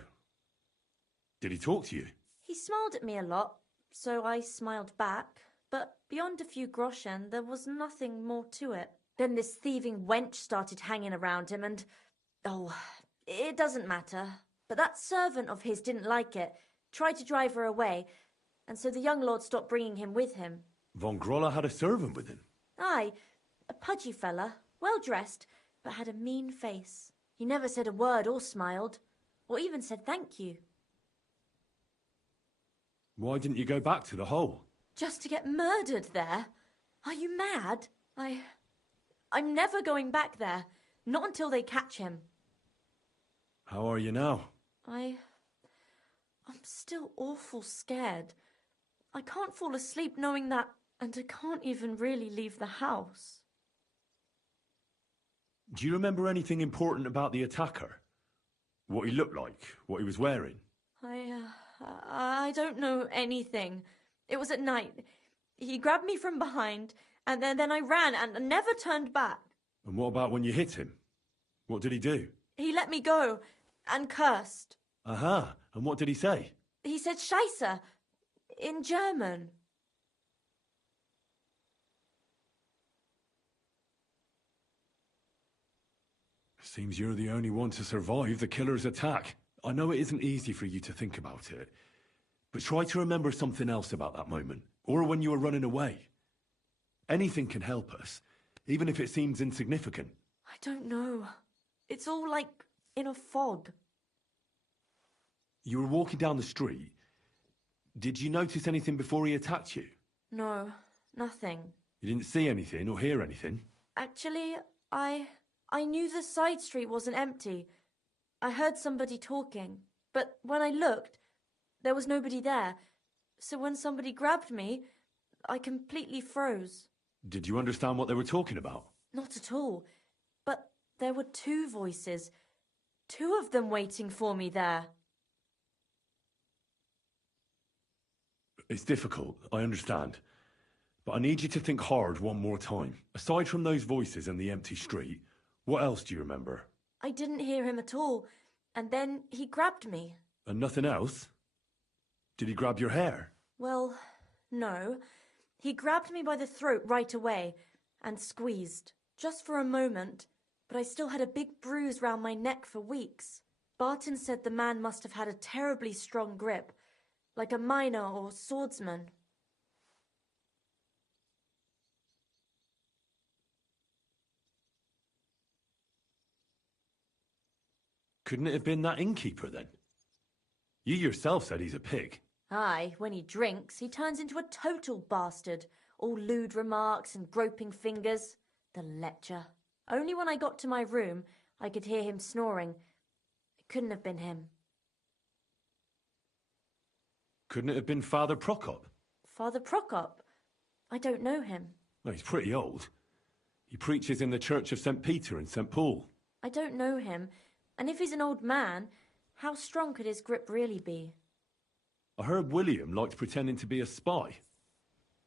Did he talk to you? He smiled at me a lot, so I smiled back, but beyond a few groschen, there was nothing more to it. Then this thieving wench started hanging around him and... Oh, it doesn't matter. But that servant of his didn't like it, tried to drive her away, and so the young lord stopped bringing him with him. Von Groller had a servant with him? Aye, a pudgy fella, well-dressed, but had a mean face. He never said a word or smiled, or even said thank you. Why didn't you go back to the hole? Just to get murdered there? Are you mad? I'm never going back there. Not until they catch him. How are you now? I'm still awful scared. I can't fall asleep knowing that, and I can't even really leave the house. Do you remember anything important about the attacker? What he looked like? What he was wearing? I don't know anything. It was at night. He grabbed me from behind, and then I ran and never turned back. And what about when you hit him? What did he do? He let me go and cursed. Aha, and what did he say? He said Scheisse in German. Seems you're the only one to survive the killer's attack. I know it isn't easy for you to think about it, but try to remember something else about that moment, or when you were running away. Anything can help us, even if it seems insignificant. I don't know. It's all like in a fog. You were walking down the street. Did you notice anything before he attacked you? No, nothing. You didn't see anything or hear anything? Actually, I knew the side street wasn't empty. I heard somebody talking, but when I looked, there was nobody there. So when somebody grabbed me, I completely froze. Did you understand what they were talking about? Not at all. But there were two voices. Two of them waiting for me there. It's difficult, I understand. But I need you to think hard one more time. Aside from those voices and the empty street, what else do you remember? I didn't hear him at all. And then he grabbed me. And nothing else? Did he grab your hair? Well, no. He grabbed me by the throat right away and squeezed. Just for a moment. But I still had a big bruise round my neck for weeks. Barton said the man must have had a terribly strong grip. Like a miner or swordsman. Couldn't it have been that innkeeper, then? You yourself said he's a pig. Aye, when he drinks, he turns into a total bastard. All lewd remarks and groping fingers. The lecher. Only when I got to my room, I could hear him snoring. It couldn't have been him. Couldn't it have been Father Prokop? Father Prokop? I don't know him. Well, he's pretty old. He preaches in the Church of St. Peter and St. Paul. I don't know him. And if he's an old man, how strong could his grip really be? I heard William liked pretending to be a spy.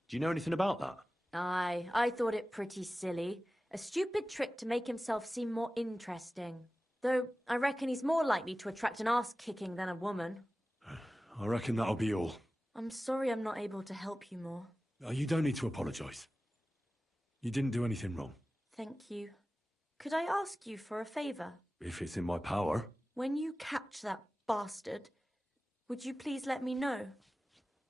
Do you know anything about that? Aye, I thought it pretty silly. A stupid trick to make himself seem more interesting. Though I reckon he's more likely to attract an arse-kicking than a woman. I reckon that'll be all. I'm sorry I'm not able to help you more. You don't need to apologise. You didn't do anything wrong. Thank you. Could I ask you for a favour? If it's in my power. When you catch that bastard, would you please let me know?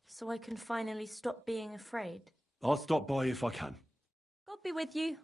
So I can finally stop being afraid. I'll stop by if I can. God be with you.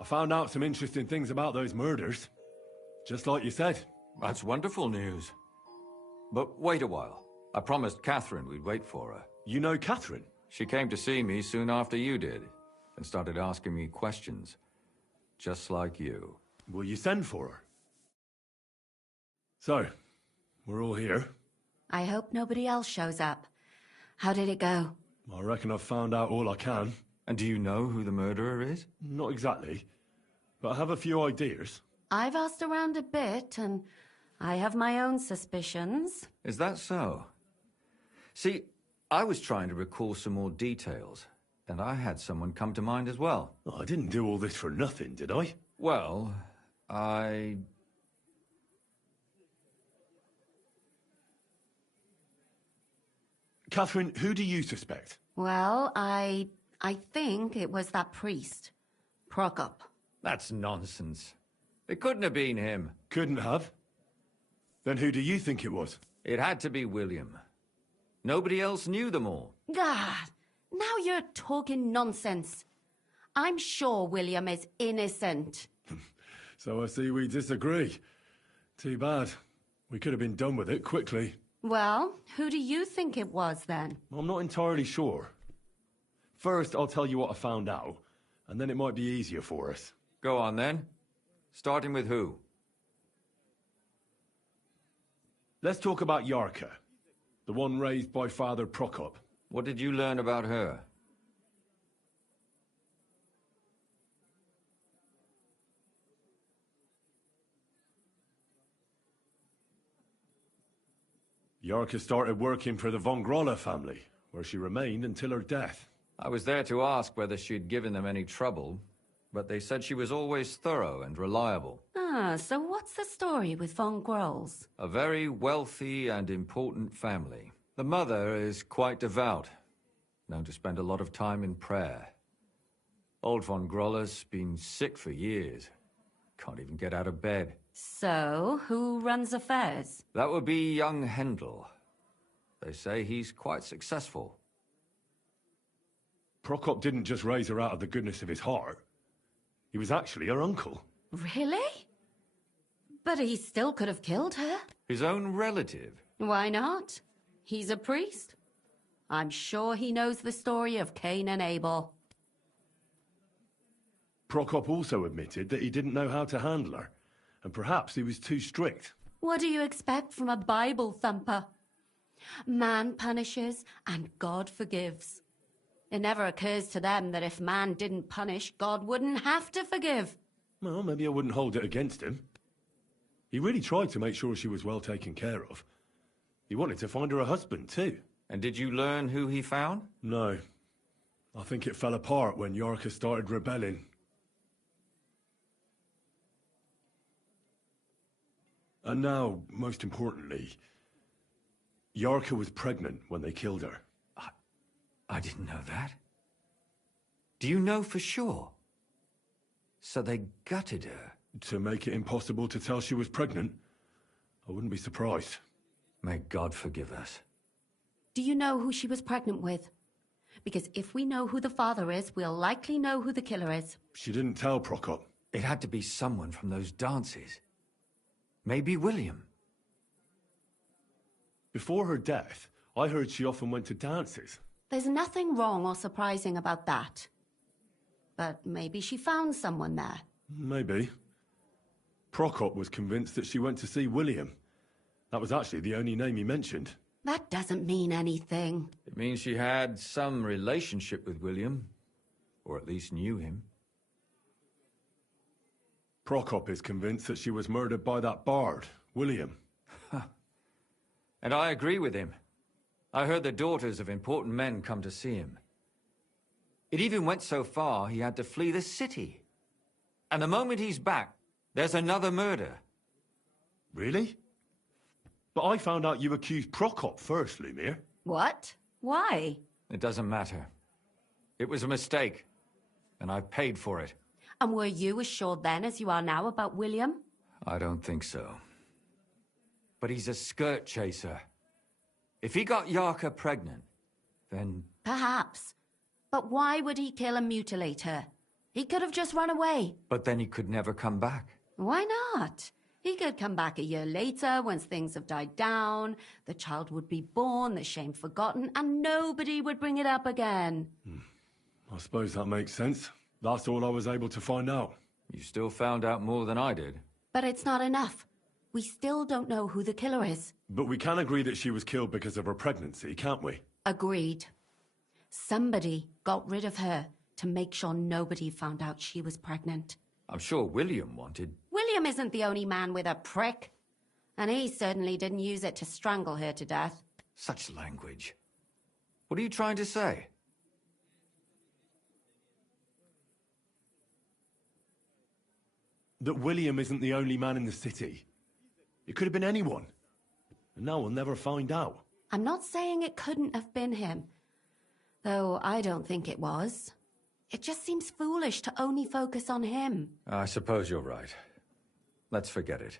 I found out some interesting things about those murders. Just like you said. That's wonderful news. But wait a while. I promised Catherine we'd wait for her. You know Catherine? She came to see me soon after you did, and started asking me questions. Just like you. Will you send for her? So, we're all here. I hope nobody else shows up. How did it go? I reckon I've found out all I can. And do you know who the murderer is? Not exactly, but I have a few ideas. I've asked around a bit, and I have my own suspicions. Is that so? See, I was trying to recall some more details, and I had someone come to mind as well. I didn't do all this for nothing, did I? Well, Catherine, who do you suspect? Well, I think it was that priest, Prokop. That's nonsense. It couldn't have been him. Couldn't have? Then who do you think it was? It had to be William. Nobody else knew them all. God, now you're talking nonsense. I'm sure William is innocent. So I see we disagree. Too bad. We could have been done with it quickly. Well, who do you think it was then? I'm not entirely sure. First, I'll tell you what I found out, and then it might be easier for us. Go on then. Starting with who? Let's talk about Yarka, the one raised by Father Prokop. What did you learn about her? Yarka started working for the von Grolla family, where she remained until her death. I was there to ask whether she'd given them any trouble, but they said she was always thorough and reliable. Ah, so what's the story with von Grolls? A very wealthy and important family. The mother is quite devout, known to spend a lot of time in prayer. Old von Grolla's been sick for years. Can't even get out of bed. So, who runs affairs? That would be young Hendel. They say he's quite successful. Prokop didn't just raise her out of the goodness of his heart. He was actually her uncle. Really? But he still could have killed her. His own relative? Why not? He's a priest. I'm sure he knows the story of Cain and Abel. Prokop also admitted that he didn't know how to handle her, and perhaps he was too strict. What do you expect from a Bible thumper? Man punishes and God forgives. It never occurs to them that if man didn't punish, God wouldn't have to forgive. Well, maybe I wouldn't hold it against him. He really tried to make sure she was well taken care of. He wanted to find her a husband, too. And did you learn who he found? No. I think it fell apart when Yarka started rebelling. And now, most importantly, Yarka was pregnant when they killed her. I didn't know that. Do you know for sure? So they gutted her? To make it impossible to tell she was pregnant? I wouldn't be surprised. May God forgive us. Do you know who she was pregnant with? Because if we know who the father is, we'll likely know who the killer is. She didn't tell Prokop. It had to be someone from those dances. Maybe William. Before her death, I heard she often went to dances. There's nothing wrong or surprising about that. But maybe she found someone there. Maybe. Prokop was convinced that she went to see William. That was actually the only name he mentioned. That doesn't mean anything. It means she had some relationship with William. Or at least knew him. Prokop is convinced that she was murdered by that bard, William. And I agree with him. I heard the daughters of important men come to see him. It even went so far he had to flee the city. And the moment he's back, there's another murder. Really? But I found out you accused Prokop first, Lumir. What? Why? It doesn't matter. It was a mistake. And I paid for it. And were you as sure then as you are now about William? I don't think so. But he's a skirt chaser. If he got Yarka pregnant, then... Perhaps. But why would he kill and mutilate her? He could have just run away. But then he could never come back. Why not? He could come back a year later, once things have died down, the child would be born, the shame forgotten, and nobody would bring it up again. I suppose that makes sense. That's all I was able to find out. You still found out more than I did. But it's not enough. We still don't know who the killer is. But we can agree that she was killed because of her pregnancy, can't we? Agreed. Somebody got rid of her to make sure nobody found out she was pregnant. I'm sure William wanted... William isn't the only man with a prick. And he certainly didn't use it to strangle her to death. Such language. What are you trying to say? That William isn't the only man in the city. It could have been anyone. And now we'll never find out. I'm not saying it couldn't have been him. Though I don't think it was. It just seems foolish to only focus on him. I suppose you're right. Let's forget it.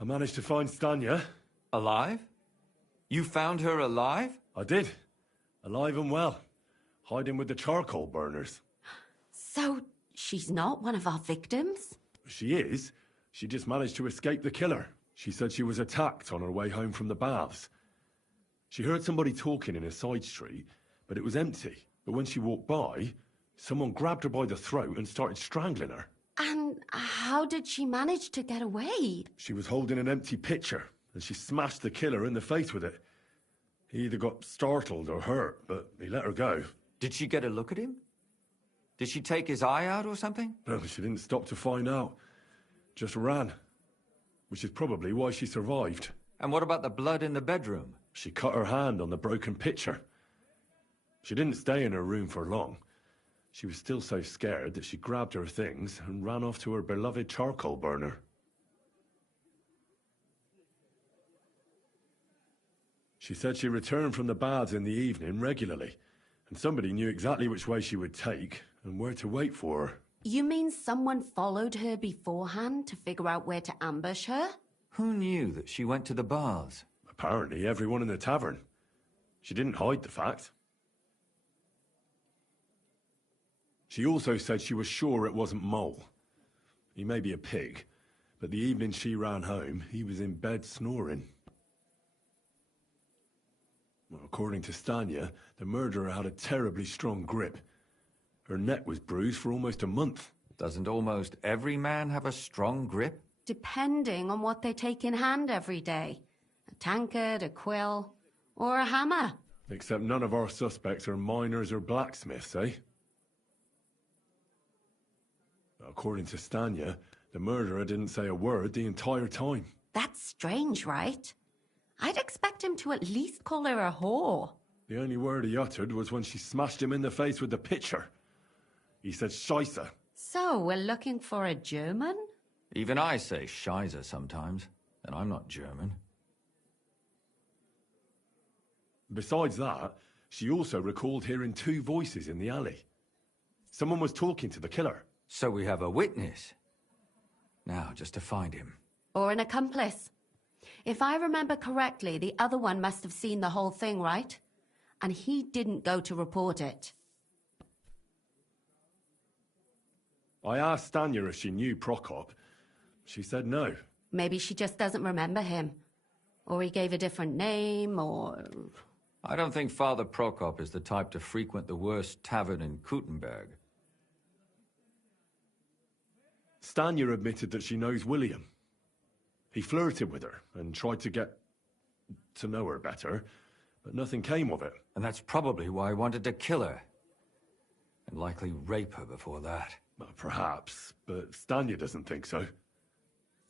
I managed to find Stanya. Alive? You found her alive? I did. Alive and well. Hiding with the charcoal burners. So, she's not one of our victims? She is. She just managed to escape the killer. She said she was attacked on her way home from the baths. She heard somebody talking in a side street, but it was empty. But when she walked by, Someone grabbed her by the throat and started strangling her. And how did she manage to get away? She was holding an empty pitcher, and she smashed the killer in the face with it. He either got startled or hurt, but he let her go. Did she get a look at him? Did she take his eye out or something? No, she didn't stop to find out. Just ran. Which is probably why she survived. And what about the blood in the bedroom? She cut her hand on the broken pitcher. She didn't stay in her room for long. She was still so scared that she grabbed her things and ran off to her beloved charcoal burner. She said she returned from the baths in the evening regularly, and somebody knew exactly which way she would take and where to wait for her. You mean someone followed her beforehand to figure out where to ambush her? Who knew that she went to the baths? Apparently everyone in the tavern. She didn't hide the fact. She also said she was sure it wasn't Mole. He may be a pig, but the evening she ran home, he was in bed snoring. Well, according to Stanya, the murderer had a terribly strong grip. Her neck was bruised for almost a month. Doesn't almost every man have a strong grip? Depending on what they take in hand every day. A tankard, a quill, or a hammer. Except none of our suspects are miners or blacksmiths, eh? According to Stanya, the murderer didn't say a word the entire time. That's strange, right? I'd expect him to at least call her a whore. The only word he uttered was when she smashed him in the face with the pitcher. He said Scheisse. So, we're looking for a German? Even I say Scheisse sometimes, and I'm not German. Besides that, she also recalled hearing two voices in the alley. Someone was talking to the killer. So we have a witness. Now, just to find him. Or an accomplice. If I remember correctly, the other one must have seen the whole thing, right? And he didn't go to report it. I asked Stanya if she knew Prokop. She said no. Maybe she just doesn't remember him. Or he gave a different name, or... I don't think Father Prokop is the type to frequent the worst tavern in Kuttenberg. Stanya admitted that she knows William. He flirted with her and tried to get to know her better, but nothing came of it. And that's probably why he wanted to kill her. And likely rape her before that. Well, perhaps, but Stanya doesn't think so.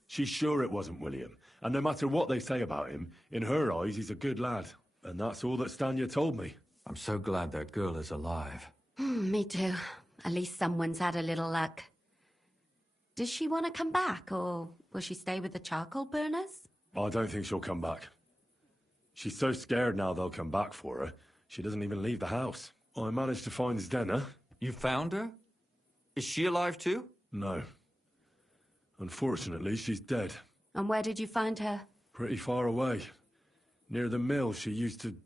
She's sure it wasn't William, and no matter what they say about him, in her eyes he's a good lad. And that's all that Stanya told me. I'm so glad that girl is alive. Me too. At least someone's had a little luck. Does she want to come back, or will she stay with the charcoal burners? I don't think she'll come back. She's so scared now they'll come back for her, she doesn't even leave the house. I managed to find Zdena. You found her? Is she alive too? No. Unfortunately, she's dead. And where did you find her? Pretty far away. Near the mill she used to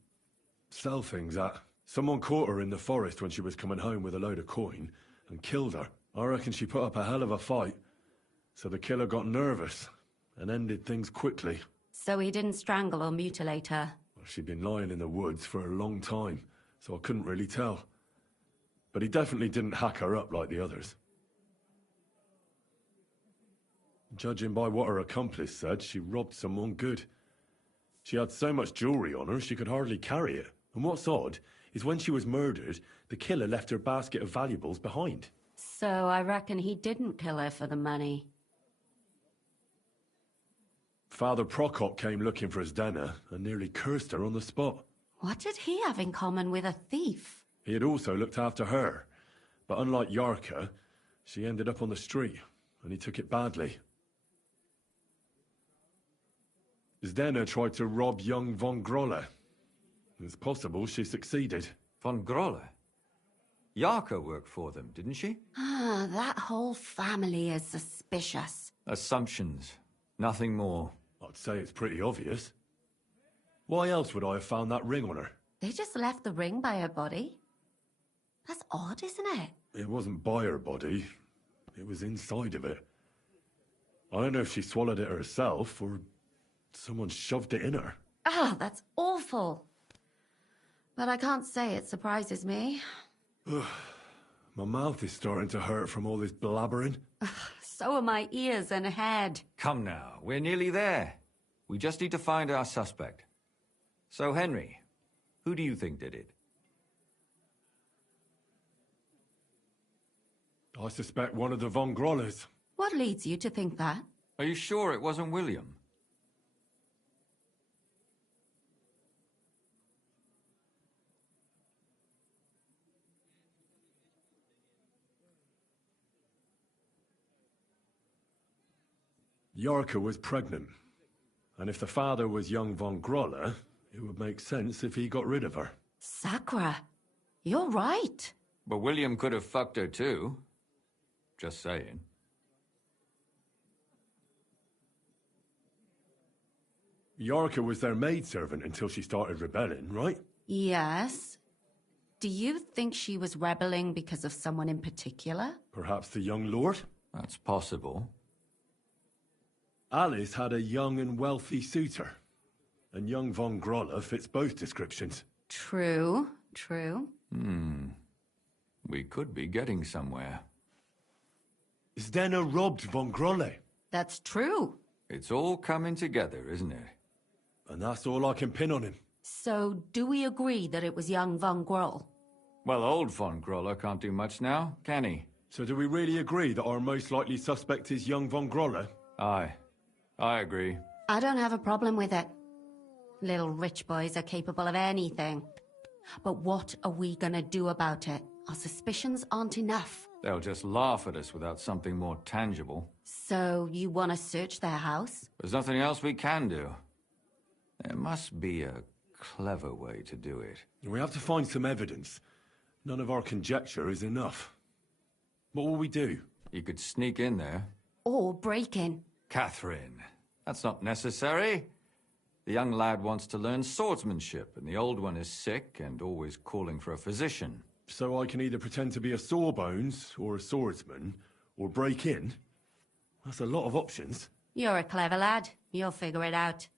sell things at. Someone caught her in the forest when she was coming home with a load of coin and killed her. I reckon she put up a hell of a fight. So the killer got nervous and ended things quickly. So he didn't strangle or mutilate her? She'd been lying in the woods for a long time, so I couldn't really tell. But he definitely didn't hack her up like the others. Judging by what her accomplice said, she robbed someone good. She had so much jewelry on her, she could hardly carry it. And what's odd is when she was murdered, the killer left her basket of valuables behind. So I reckon he didn't kill her for the money. Father Prokop came looking for Zdena and nearly cursed her on the spot. What did he have in common with a thief? He had also looked after her, but unlike Yarka, she ended up on the street, and he took it badly. Zdena tried to rob young von Grolle. It's possible she succeeded. Von Grolle? Yarka worked for them, didn't she? Ah, that whole family is suspicious. Assumptions. Nothing more. I'd say it's pretty obvious. Why else would I have found that ring on her? They just left the ring by her body? That's odd, isn't it? It wasn't by her body. It was inside of it. I don't know if she swallowed it herself or someone shoved it in her. Ah, that's awful. But I can't say it surprises me. My mouth is starting to hurt from all this blabbering. So are my ears and head. Come now, we're nearly there. We just need to find our suspect. So, Henry, who do you think did it? I suspect one of the Von Grollers. What leads you to think that? Are you sure it wasn't William? Yorka was pregnant. And if the father was young Von Groller, it would make sense if he got rid of her. Sakura, you're right. But William could have fucked her too. Just saying. Yorka was their maidservant until she started rebelling, right? Yes. Do you think she was rebelling because of someone in particular? Perhaps the young lord? That's possible. Alice had a young and wealthy suitor. And young Von Groller fits both descriptions. True, true. We could be getting somewhere. Zdenna robbed Von Groller. That's true. It's all coming together, isn't it? And that's all I can pin on him. So, do we agree that it was young Von Groll? Well, old Von Groller can't do much now, can he? So do we really agree that our most likely suspect is young Von Groller? Aye. I agree. I don't have a problem with it. Little rich boys are capable of anything. But what are we gonna do about it? Our suspicions aren't enough. They'll just laugh at us without something more tangible. So, you want to search their house? There's nothing else we can do. There must be a clever way to do it. We have to find some evidence. None of our conjecture is enough. What will we do? You could sneak in there. Or break in. Catherine, that's not necessary. The young lad wants to learn swordsmanship, and the old one is sick and always calling for a physician. So I can either pretend to be a sawbones, or a swordsman, or break in? That's a lot of options. You're a clever lad. You'll figure it out.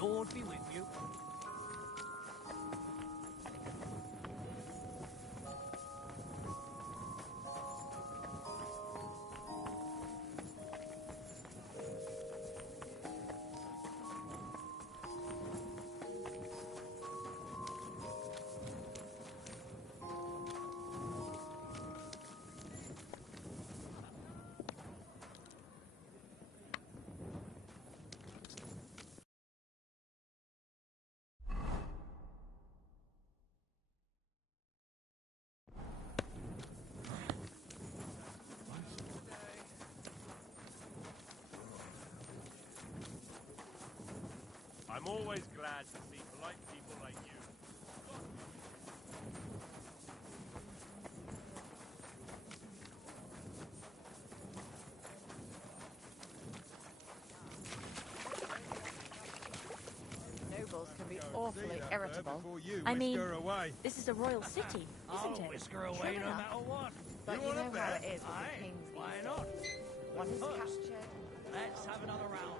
Lord be with you. I'm always glad to see polite people like you. Nobles can be awfully irritable. I mean, this is a royal city, isn't it? Whisk her away no matter what. But you know how it is with the kings these Why days. not? One is First, captured. let's have another round.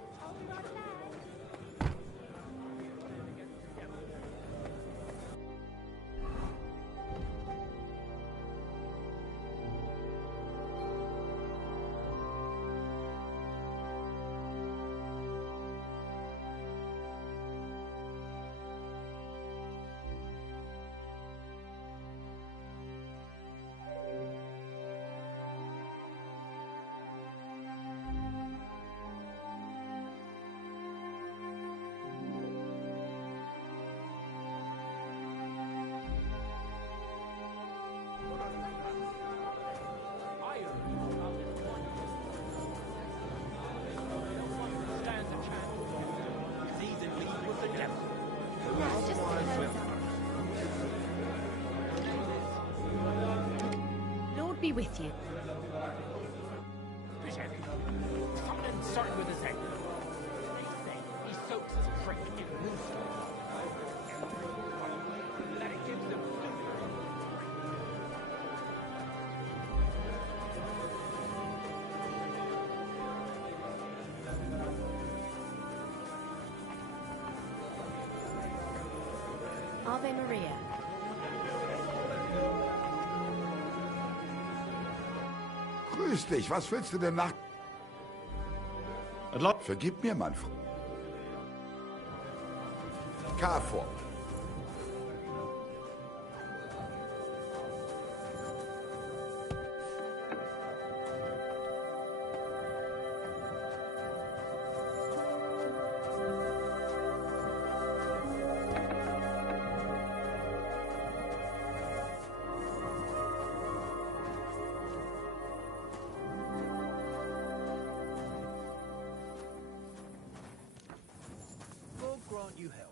Lord be with you. Fish heavy. Something starting with his head. They say he soaks his prick in moose oil. That it gives him food. Ave Maria. Grüß dich, was willst du denn nach... Vergib mir, mein Freund. K vor. God grant you health.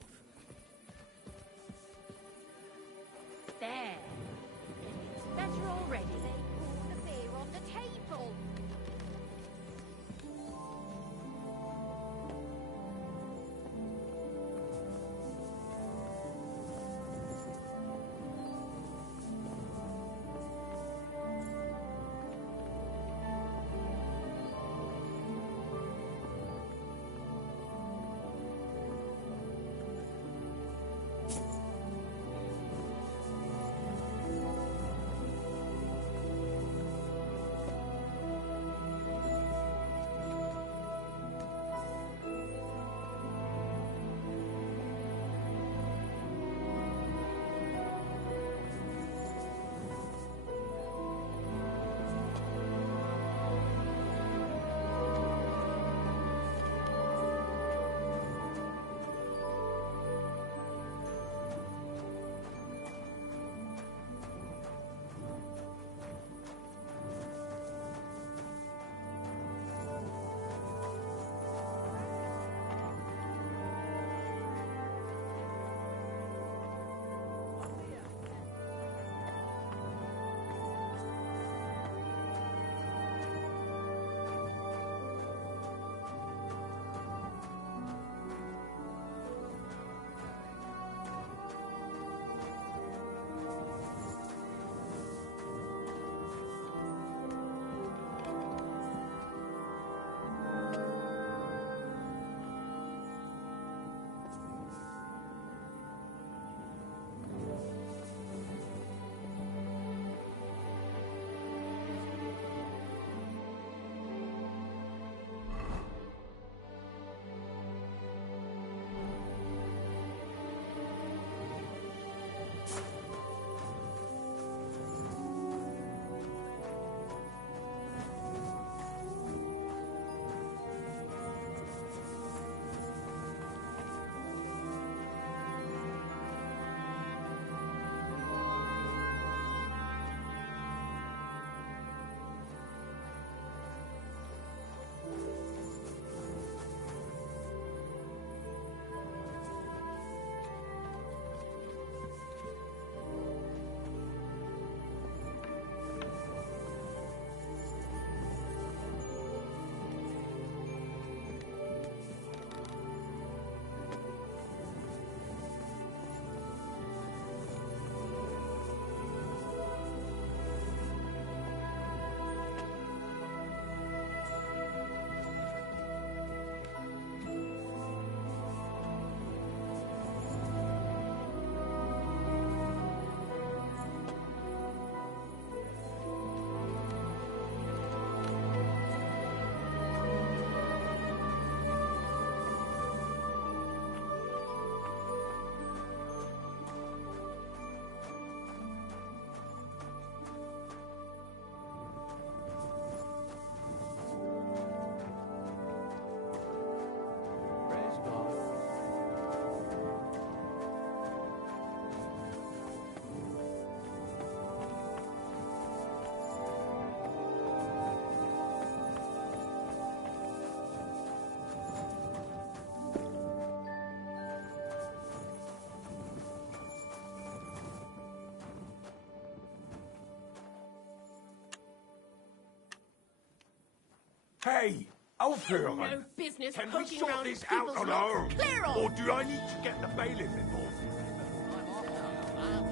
Hey, Aufhören! No business Can we poking sort around this out people's on lots. our own? Clear off! Or do I need to get the bailiff involved?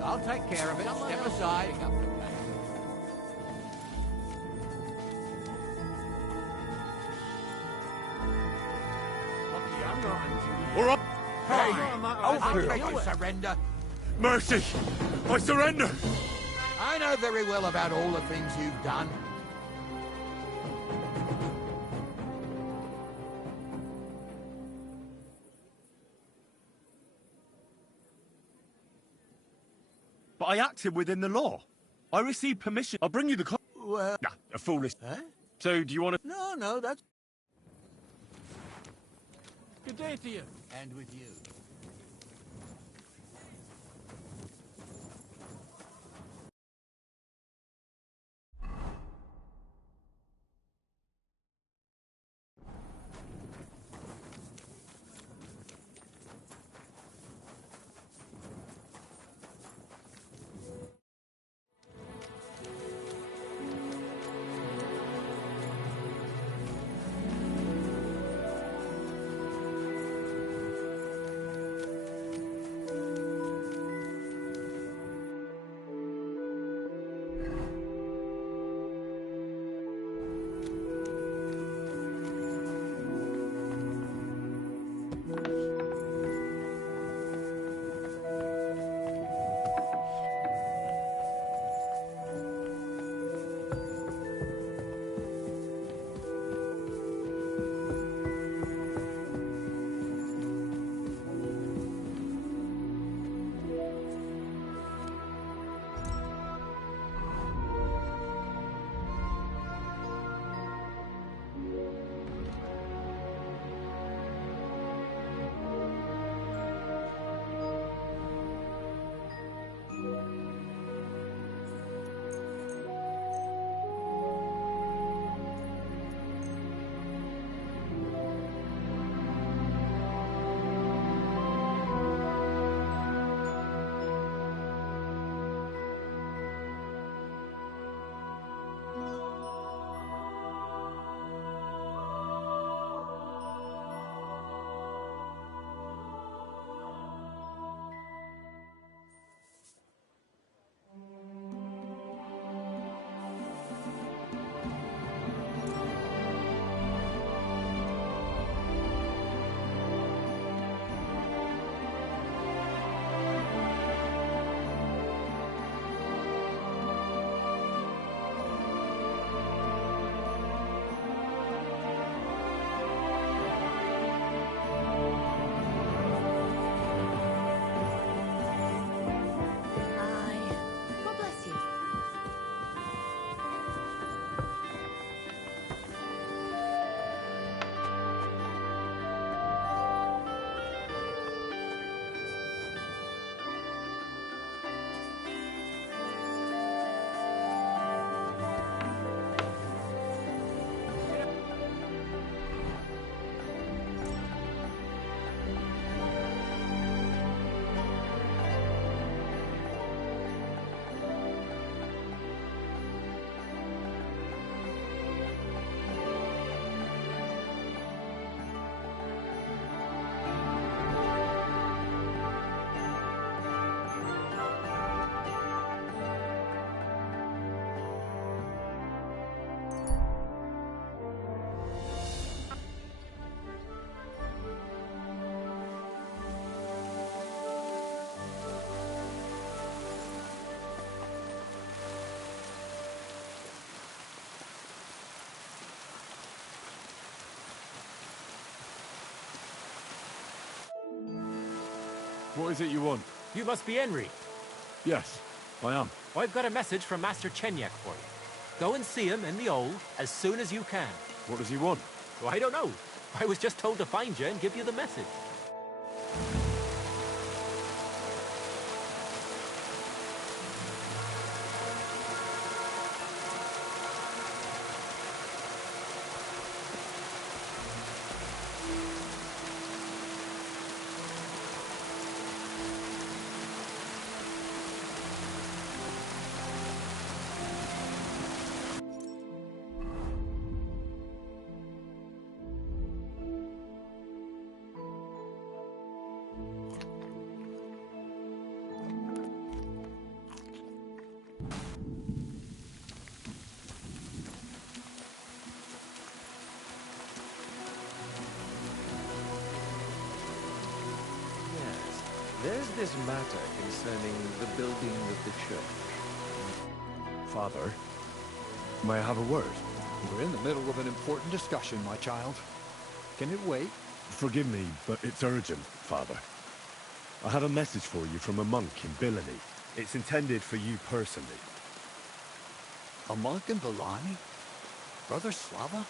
I'll take care of it. Step aside. All right. Hey, I'll Aufhören! surrender. Mercy! I surrender! I know very well about all the things you've done. But I acted within the law. I received permission. I'll bring you the Well... Nah, a foolish... Huh? So, do you want to... No, that's... Good day to you. And with you. God bless you. What is it you want? You must be Henry. Yes, I am. I've got a message from Master Chenyak for you. Go and see him in the Old as soon as you can. What does he want? Well, I don't know. I was just told to find you and give you the message. There's this matter concerning the building of the church. Father, may I have a word? We're in the middle of an important discussion, my child. Can it wait? Forgive me, but it's urgent, Father. I have a message for you from a monk in Billany. It's intended for you personally. A monk in Billani? Brother Slava?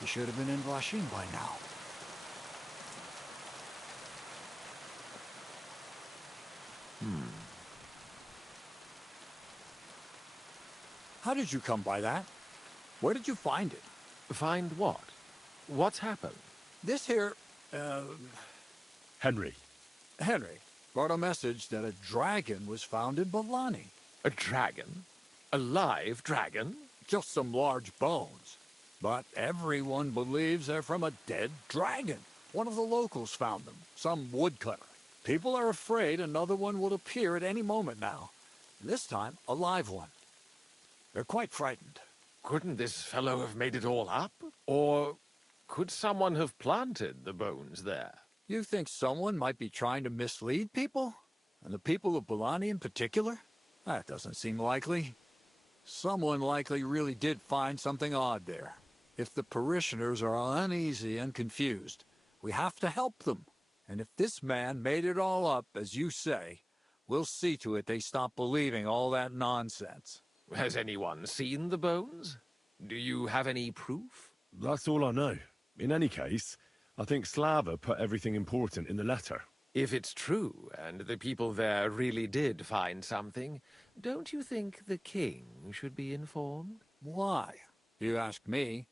He should have been in Vlashim by now. How did you come by that? Where did you find it? Find what? What's happened? This here, Henry. Henry brought a message that a dragon was found in Billani. A dragon? A live dragon? Just some large bones. But everyone believes they're from a dead dragon. One of the locals found them, some woodcutter. People are afraid another one will appear at any moment now. This time, a live one. They're quite frightened. Couldn't this fellow have made it all up? Or could someone have planted the bones there? You think someone might be trying to mislead people? And the people of Billani in particular? That doesn't seem likely. Someone likely really did find something odd there. If the parishioners are uneasy and confused, we have to help them. And if this man made it all up, as you say, we'll see to it they stop believing all that nonsense. Has anyone seen the bones? Do you have any proof? That's all I know. In any case, I think Slava put everything important in the letter. If it's true, and the people there really did find something, don't you think the king should be informed? Why? If you ask me,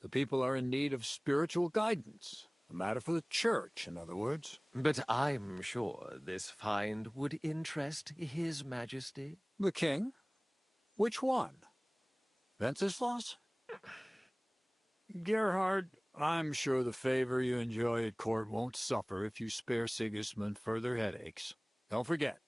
the people are in need of spiritual guidance. A matter for the church, in other words. But I'm sure this find would interest His Majesty. The king? Which one? Wenceslas? Gerhard, I'm sure the favor you enjoy at court won't suffer if you spare Sigismund further headaches. Don't forget,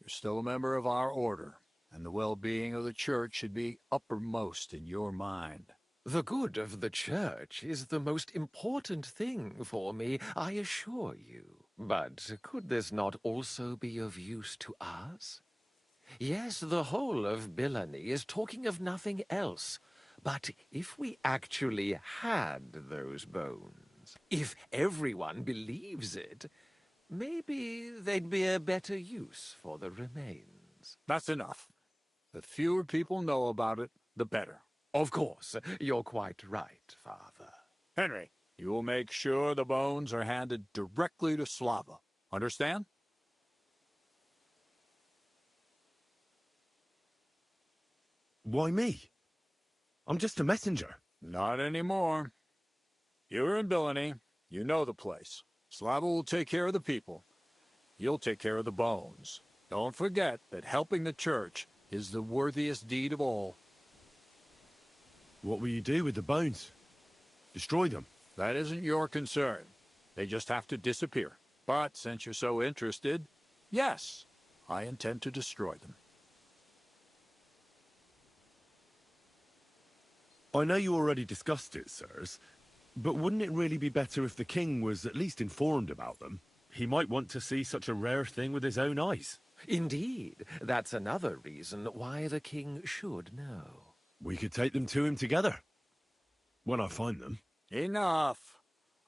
you're still a member of our order, and the well-being of the church should be uppermost in your mind. The good of the church is the most important thing for me, I assure you. But could this not also be of use to us? Yes, the whole of Billany is talking of nothing else. But if we actually had those bones, if everyone believes it, maybe they'd be a better use for the remains. That's enough. The fewer people know about it, the better. Of course, you're quite right, Father. Henry, you will make sure the bones are handed directly to Slava. Understand? Why me? I'm just a messenger. Not anymore. You're in Billany. You know the place. Slava will take care of the people. You'll take care of the bones. Don't forget that helping the church is the worthiest deed of all. What will you do with the bones? Destroy them? That isn't your concern. They just have to disappear. But since you're so interested, yes, I intend to destroy them. I know you already discussed it, sirs, but wouldn't it really be better if the king was at least informed about them? He might want to see such a rare thing with his own eyes. Indeed, that's another reason why the king should know. We could take them to him together. When I find them. Enough.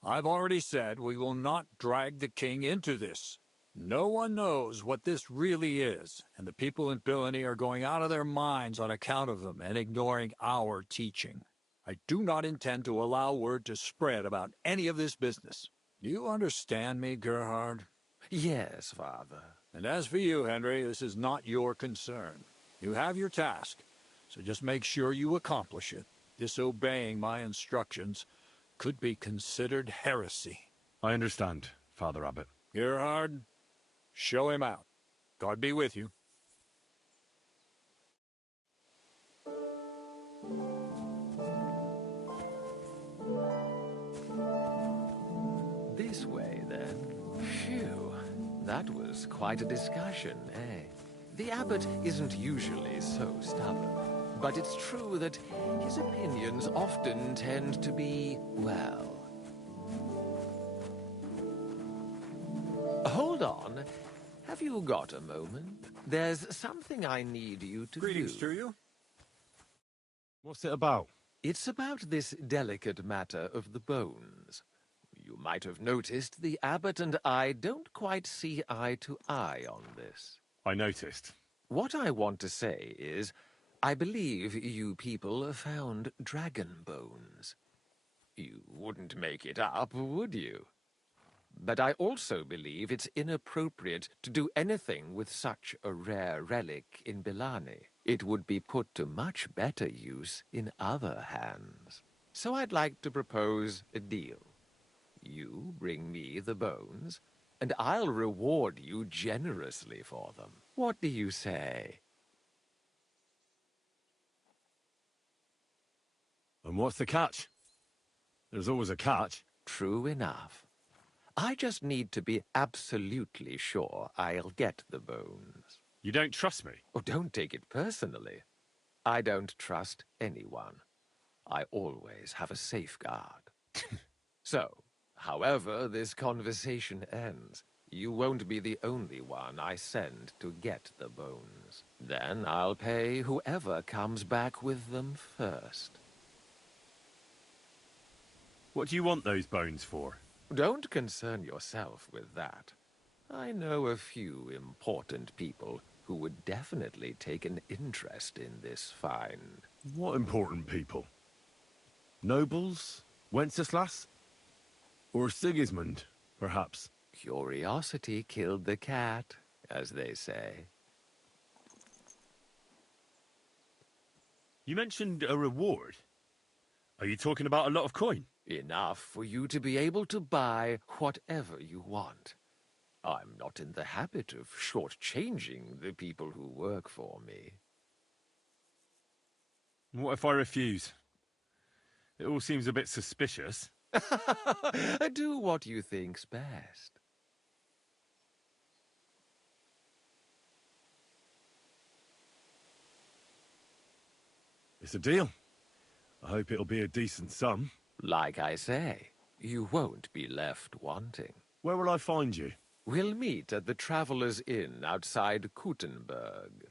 I've already said we will not drag the king into this. No one knows what this really is, and the people in Billany are going out of their minds on account of them and ignoring our teaching. I do not intend to allow word to spread about any of this business. Do you understand me, Gerhard? Yes, Father. And as for you, Henry, this is not your concern. You have your task, so just make sure you accomplish it. Disobeying my instructions could be considered heresy. I understand, Father Abbot. Gerhard, show him out. God be with you. This way, then. Phew. That was quite a discussion, eh? The abbot isn't usually so stubborn. But it's true that his opinions often tend to be, well... Hold on. Have you got a moment? There's something I need you to Greetings do. to you. What's it about? It's about this delicate matter of the bones. You might have noticed the abbot and I don't quite see eye to eye on this. I noticed. What I want to say is, I believe you people found dragon bones. You wouldn't make it up, would you? But I also believe it's inappropriate to do anything with such a rare relic in Bilani. It would be put to much better use in other hands. So I'd like to propose a deal. You bring me the bones, and I'll reward you generously for them. What do you say? And what's the catch? There's always a catch. True enough. I just need to be absolutely sure I'll get the bones. You don't trust me? Oh, don't take it personally. I don't trust anyone. I always have a safeguard. So, however this conversation ends, you won't be the only one I send to get the bones. Then I'll pay whoever comes back with them first. What do you want those bones for? Don't concern yourself with that. I know a few important people who would definitely take an interest in this find. What important people? Nobles? Wenceslas? Or Sigismund, perhaps? Curiosity killed the cat, as they say. You mentioned a reward. Are you talking about a lot of coin? Enough for you to be able to buy whatever you want. I'm not in the habit of shortchanging the people who work for me. What if I refuse? It all seems a bit suspicious. Do what you think's best. It's a deal. I hope it'll be a decent sum. Like I say, you won't be left wanting. Where will I find you? We'll meet at the Traveller's Inn outside Kuttenberg.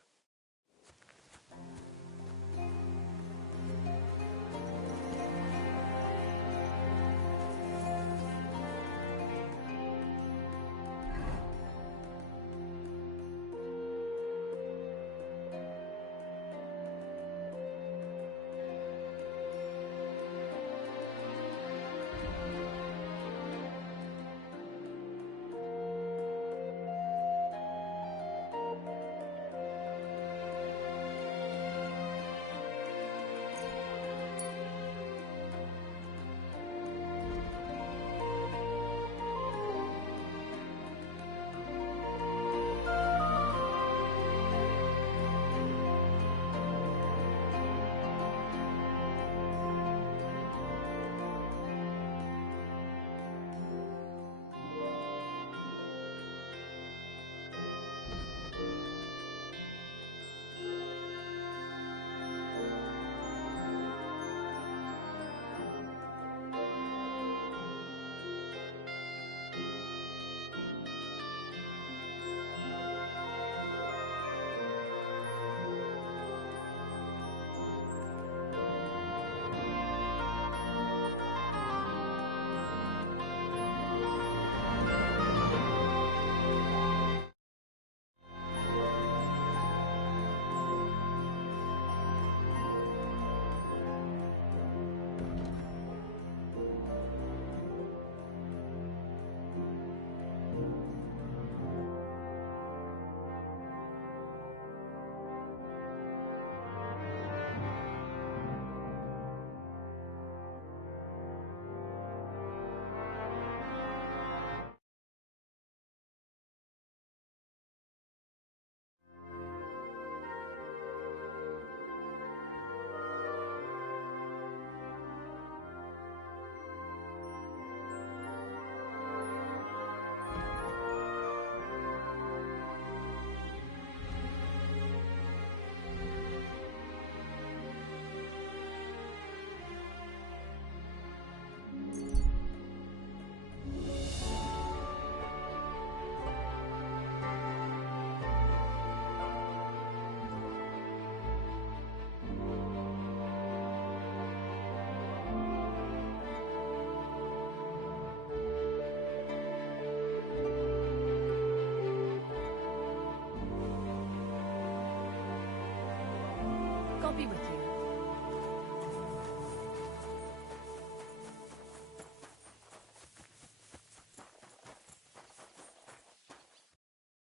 God be with you.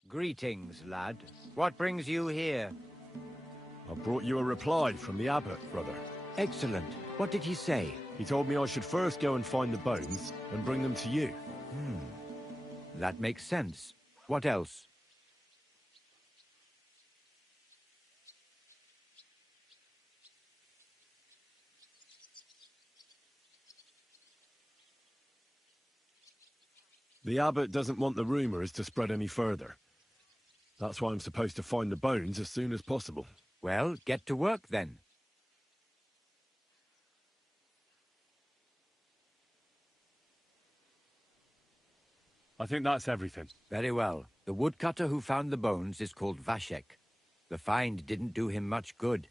Greetings, lad. What brings you here? I brought you a reply from the abbot, brother. Excellent. What did he say? He told me I should first go and find the bones and bring them to you. That makes sense. What else? The abbot doesn't want the rumors to spread any further. That's why I'm supposed to find the bones as soon as possible. Well, get to work then. I think that's everything. Very well. The woodcutter who found the bones is called Vashek. The find didn't do him much good.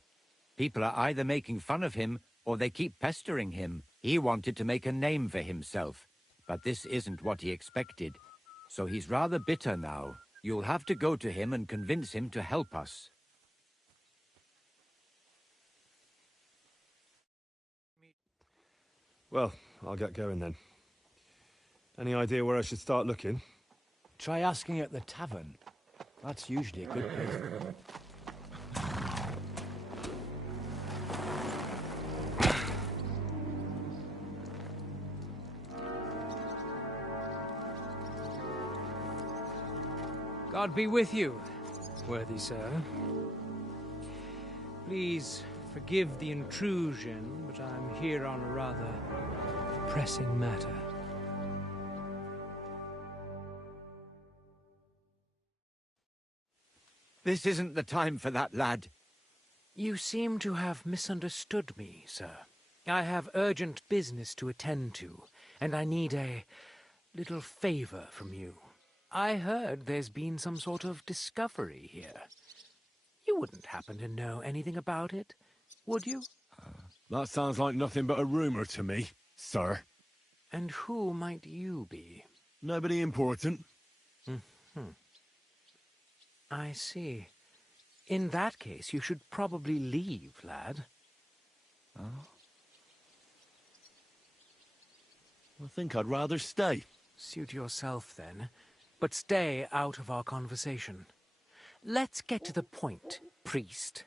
People are either making fun of him, or they keep pestering him. He wanted to make a name for himself, but this isn't what he expected. So he's rather bitter now. You'll have to go to him and convince him to help us. Well, I'll get going then. Any idea where I should start looking? Try asking at the tavern. That's usually a good place. God be with you, worthy sir. Please forgive the intrusion, but I'm here on a rather pressing matter. This isn't the time for that, lad. You seem to have misunderstood me, sir. I have urgent business to attend to, and I need a little favor from you. I heard there's been some sort of discovery here. You wouldn't happen to know anything about it, would you? That sounds like nothing but a rumor to me, sir. And who might you be? Nobody important. I see. In that case, you should probably leave, lad. Oh? I think I'd rather stay. Suit yourself, then. But stay out of our conversation. Let's get to the point, priest.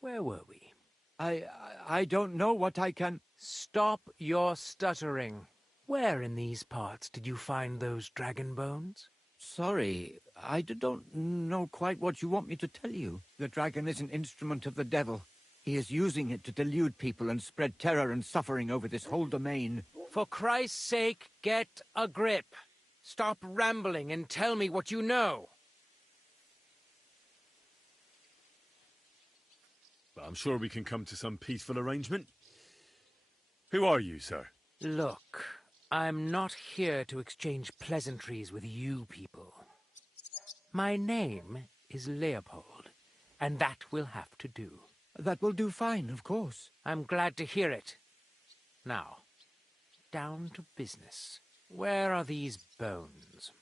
Where were we? I don't know what I can... Stop your stuttering. Where in these parts did you find those dragon bones? Sorry, I don't know quite what you want me to tell you. The dragon is an instrument of the devil. He is using it to delude people and spread terror and suffering over this whole domain. For Christ's sake, get a grip. Stop rambling and tell me what you know. I'm sure we can come to some peaceful arrangement. Who are you, sir? Look, I'm not here to exchange pleasantries with you people. My name is Leopold, and that will have to do. That will do fine, of course. I'm glad to hear it. Now, down to business. Where are these bones?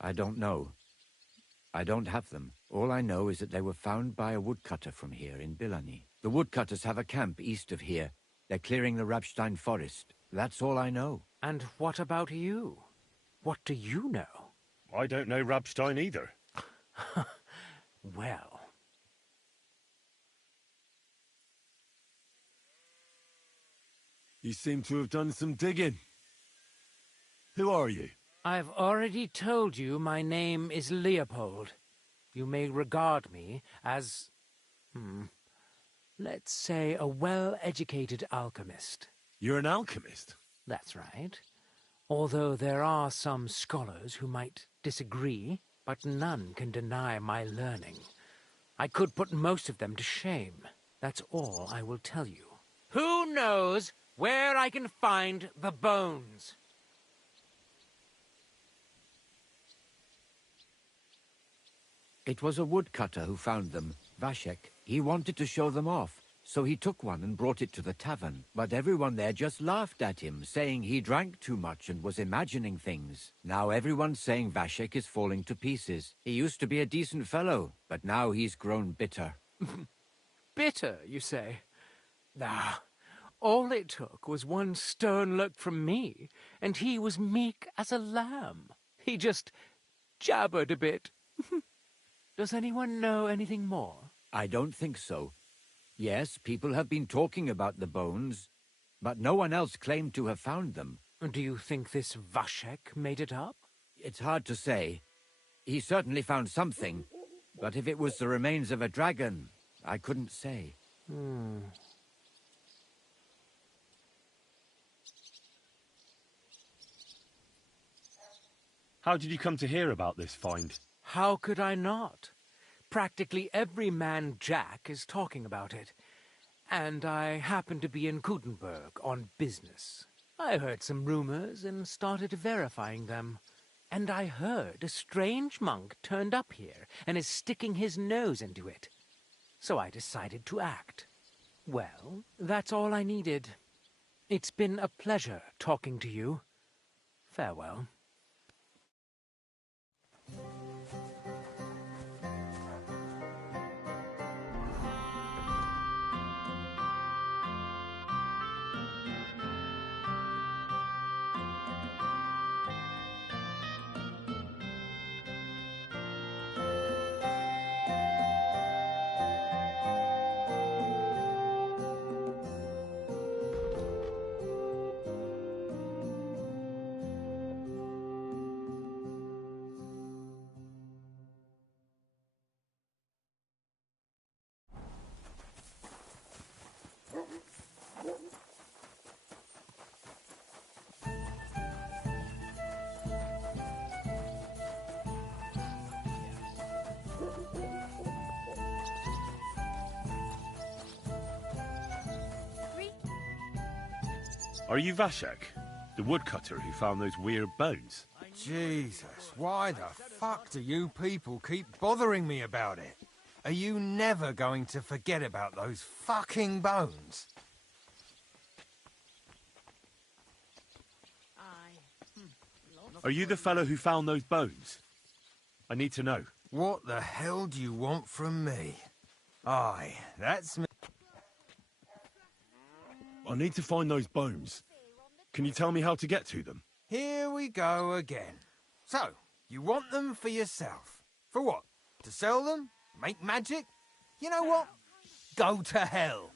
I don't know. I don't have them. All I know is that they were found by a woodcutter from here in Bilani. The woodcutters have a camp east of here. They're clearing the Rabstein forest. That's all I know. And what about you? What do you know? I don't know Rabstein either. Well... You seem to have done some digging. Who are you? I've already told you my name is Leopold. You may regard me as... let's say a well-educated alchemist. You're an alchemist? That's right. Although there are some scholars who might disagree, but none can deny my learning. I could put most of them to shame. That's all I will tell you. Who knows where I can find the bones? It was a woodcutter who found them, Vashek. He wanted to show them off, so he took one and brought it to the tavern. But everyone there just laughed at him, saying he drank too much and was imagining things. Now everyone's saying Vashek is falling to pieces. He used to be a decent fellow, but now he's grown bitter. Bitter, you say? Ah, all it took was one stern look from me, and he was meek as a lamb. He just jabbered a bit. Does anyone know anything more? I don't think so. Yes, people have been talking about the bones, but no one else claimed to have found them. Do you think this Vashek made it up? It's hard to say. He certainly found something, but if it was the remains of a dragon, I couldn't say. How did you come to hear about this find? How could I not? Practically every man Jack is talking about it. And I happened to be in Gutenberg on business. I heard some rumors and started verifying them. And I heard a strange monk turned up here and is sticking his nose into it. So I decided to act. Well, that's all I needed. It's been a pleasure talking to you. Farewell. Are you Vashek, the woodcutter who found those weird bones? Jesus, why the fuck do you people keep bothering me about it? Are you never going to forget about those fucking bones? Are you the fellow who found those bones? I need to know. What the hell do you want from me? Aye, that's me. I need to find those bones. Can you tell me how to get to them? Here we go again. So, you want them for yourself. For what? To sell them? Make magic? You know what? Go to hell.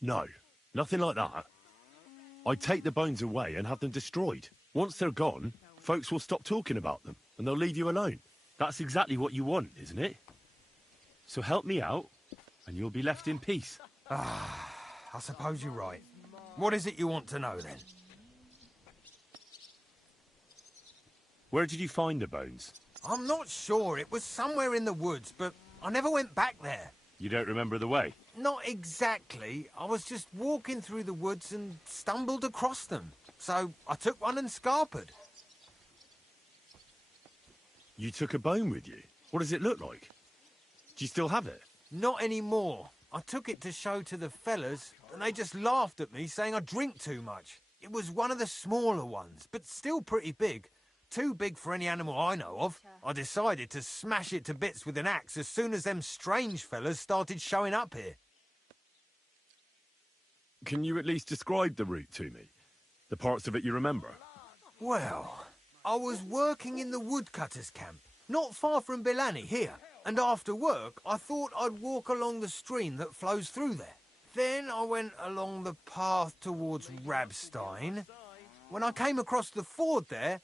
No, nothing like that. I'd take the bones away and have them destroyed. Once they're gone, folks will stop talking about them, and they'll leave you alone. That's exactly what you want, isn't it? So help me out, and you'll be left in peace. I suppose you're right. What is it you want to know, then? Where did you find the bones? I'm not sure. It was somewhere in the woods, but I never went back there. You don't remember the way? Not exactly. I was just walking through the woods and stumbled across them. So I took one and scarpered. You took a bone with you? What does it look like? Do you still have it? Not anymore. I took it to show to the fellas, and they just laughed at me, saying I drink too much. It was one of the smaller ones, but still pretty big. Too big for any animal I know of. I decided to smash it to bits with an axe as soon as them strange fellas started showing up here. Can you at least describe the route to me? The parts of it you remember? Well, I was working in the woodcutters' camp, not far from Bilani here. And after work, I thought I'd walk along the stream that flows through there. Then I went along the path towards Rabstein. When I came across the ford there,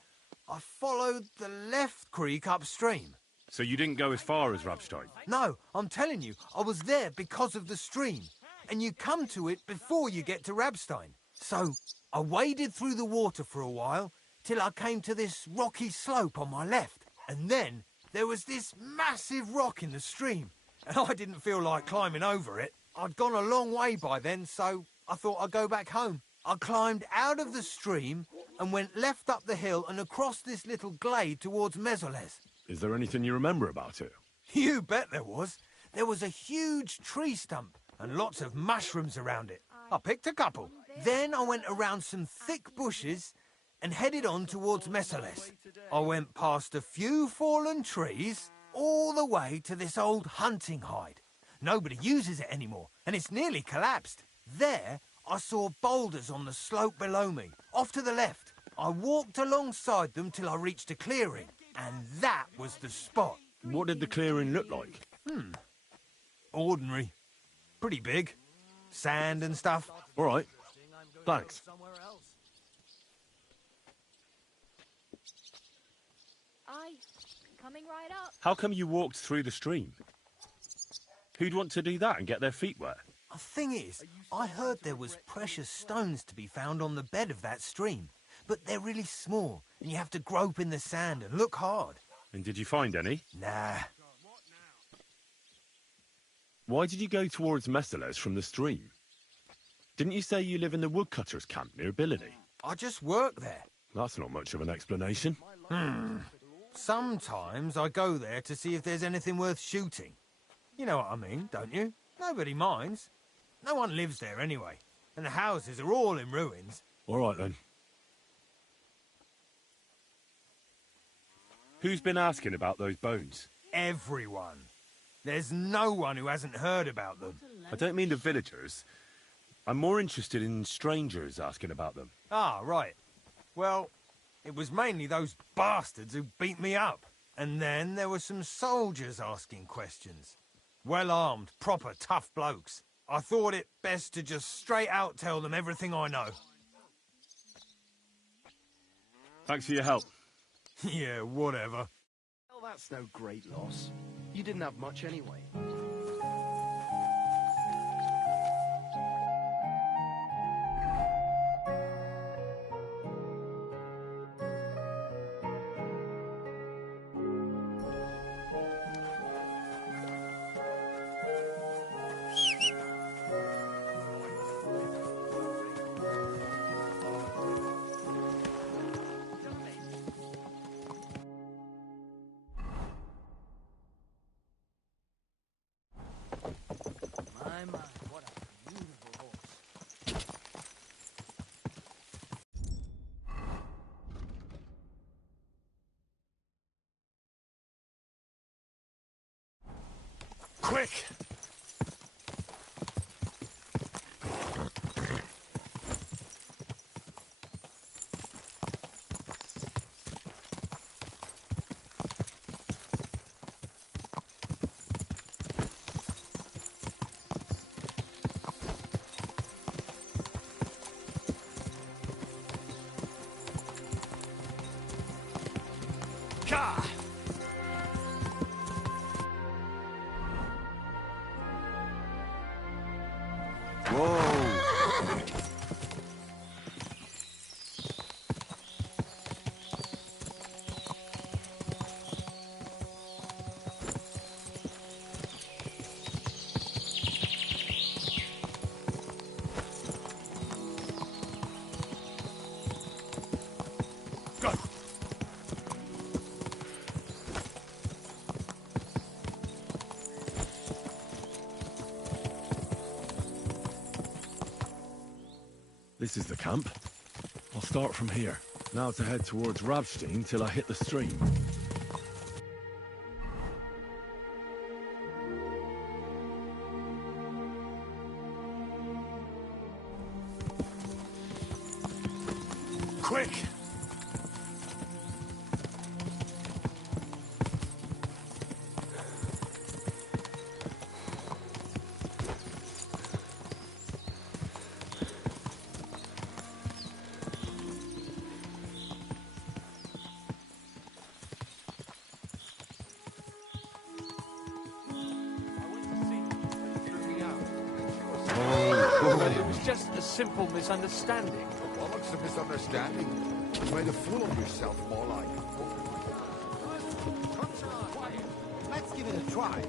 I followed the left creek upstream. So you didn't go as far as Rabstein? No, I'm telling you, I was there because of the stream. And you come to it before you get to Rabstein. So I waded through the water for a while, till I came to this rocky slope on my left. And then there was this massive rock in the stream, and I didn't feel like climbing over it. I'd gone a long way by then, so I thought I'd go back home. I climbed out of the stream and went left up the hill and across this little glade towards Mezoles. Is there anything you remember about it? You bet there was. There was a huge tree stump and lots of mushrooms around it. I picked a couple. Then I went around some thick bushes and headed on towards Mesales. I went past a few fallen trees all the way to this old hunting hide. Nobody uses it anymore, and it's nearly collapsed. There, I saw boulders on the slope below me, off to the left. I walked alongside them till I reached a clearing, and that was the spot. What did the clearing look like? Ordinary. Pretty big. Sand and stuff. All right. Thanks. Aye, coming right up. How come you walked through the stream? Who'd want to do that and get their feet wet? The thing is, I heard there was precious stones to be found on the bed of that stream, but they're really small, and you have to grope in the sand and look hard. And did you find any? Nah. Why did you go towards Mesales from the stream? Didn't you say you live in the woodcutters' camp near Billany? I just work there. That's not much of an explanation. Sometimes I go there to see if there's anything worth shooting. You know what I mean, don't you? Nobody minds. No one lives there anyway, and the houses are all in ruins. All right, then. Who's been asking about those bones? Everyone. There's no one who hasn't heard about them. I don't mean the villagers. I'm more interested in strangers asking about them. Ah, right. Well, it was mainly those bastards who beat me up. And then there were some soldiers asking questions. Well-armed, proper tough blokes. I thought it best to just straight out tell them everything I know. Thanks for your help. Yeah, whatever. Well, that's no great loss. You didn't have much anyway. What a beautiful horse. Quick! This is the camp. I'll start from here. Now to head towards Rabstein till I hit the stream. Quick! It was just a simple misunderstanding. Well, what's the misunderstanding? You made a fool of yourself, more like. Let's give it a try.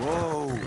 Whoa!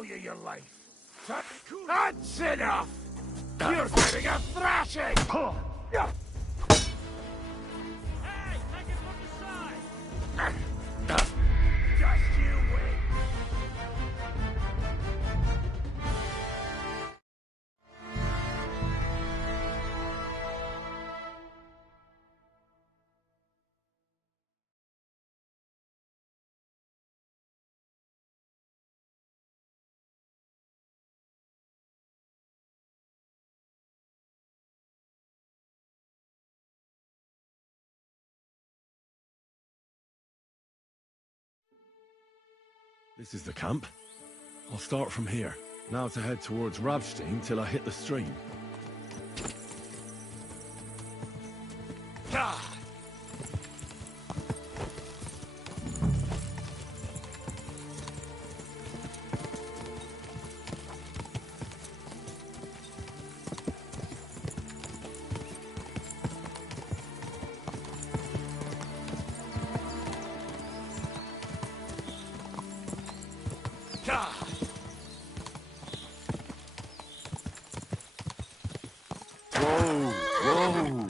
value your life. That's enough! You're getting a thrashing! Hey, take it from the side! Just you wait! This is the camp. I'll start from here. Now to head towards Rabstein till I hit the stream. Whoa! Whoa!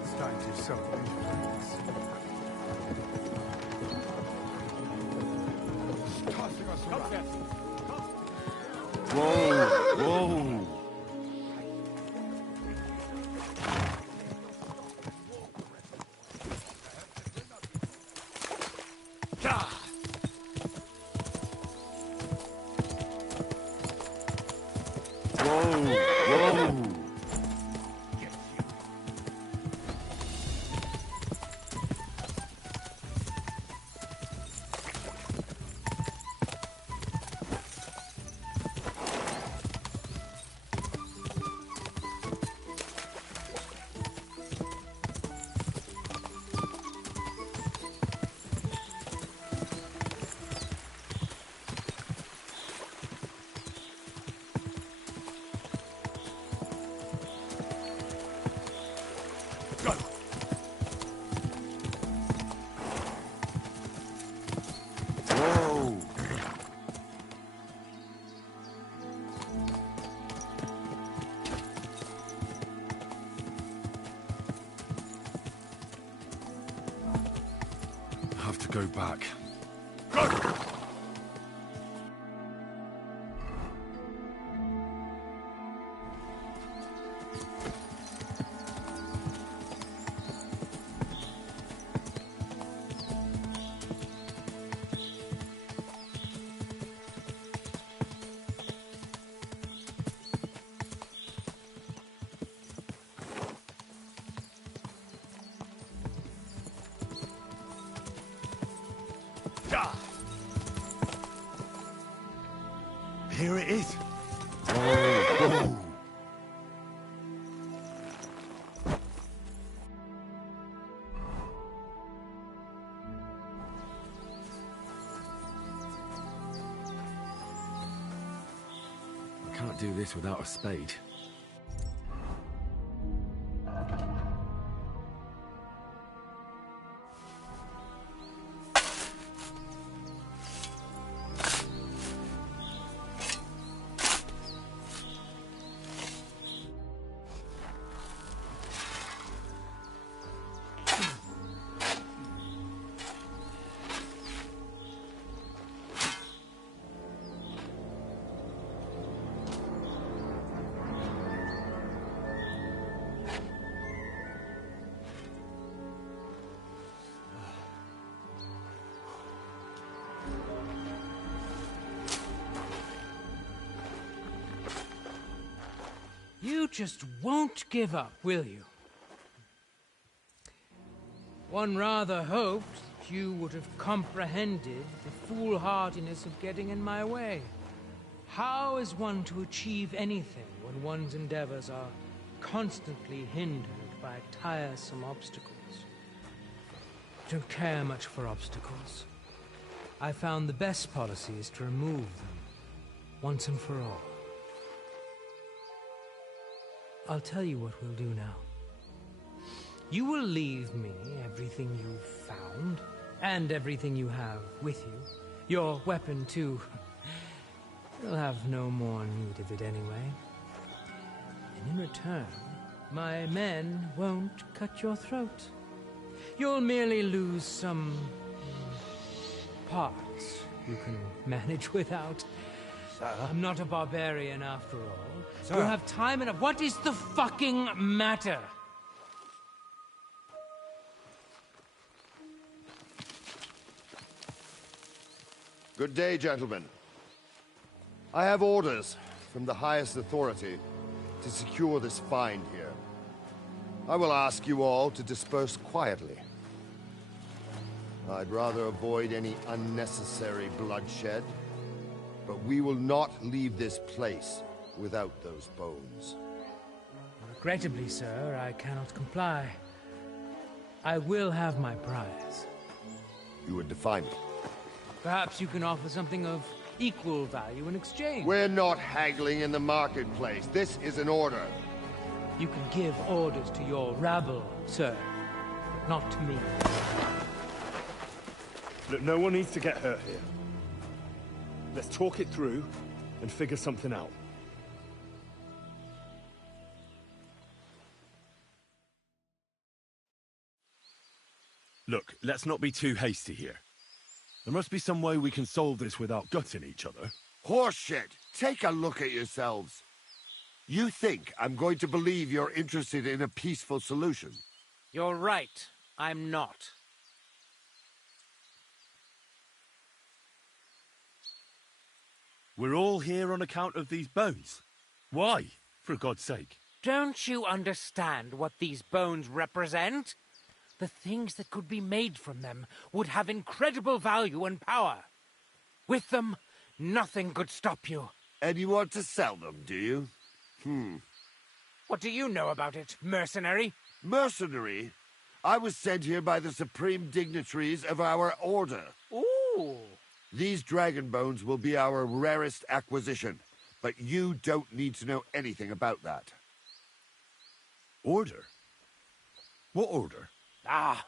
It's time to celebrate friends. Tossing us around. Whoa! Whoa! Have to go back. Here it is. Whoa. I can't do this without a spade. You just won't give up, will you? One rather hoped you would have comprehended the foolhardiness of getting in my way. How is one to achieve anything when one's endeavors are constantly hindered by tiresome obstacles? I don't care much for obstacles. I found the best policy is to remove them, once and for all. I'll tell you what we'll do now. You will leave me everything you've found, and everything you have with you. Your weapon, too. You'll have no more need of it anyway. And in return, my men won't cut your throat. You'll merely lose some parts you can manage without. Sir? I'm not a barbarian after all. Sir? You'll have time enough. What is the fucking matter? Good day, gentlemen. I have orders from the highest authority to secure this find here. I will ask you all to disperse quietly. I'd rather avoid any unnecessary bloodshed, but we will not leave this place without those bones. Regrettably, sir, I cannot comply. I will have my prize. You would define it. Perhaps you can offer something of equal value in exchange. We're not haggling in the marketplace. This is an order. You can give orders to your rabble, sir, but not to me. Look, no one needs to get hurt here. Let's talk it through and figure something out. Look, let's not be too hasty here. There must be some way we can solve this without gutting each other. Horseshit! Take a look at yourselves. You think I'm going to believe you're interested in a peaceful solution? You're right. I'm not. We're all here on account of these bones. Why, for God's sake? Don't you understand what these bones represent? The things that could be made from them would have incredible value and power. With them, nothing could stop you. And you want to sell them, do you? What do you know about it, mercenary? Mercenary? I was sent here by the supreme dignitaries of our order. Ooh. These dragon bones will be our rarest acquisition, but you don't need to know anything about that. Order? What order? Ah,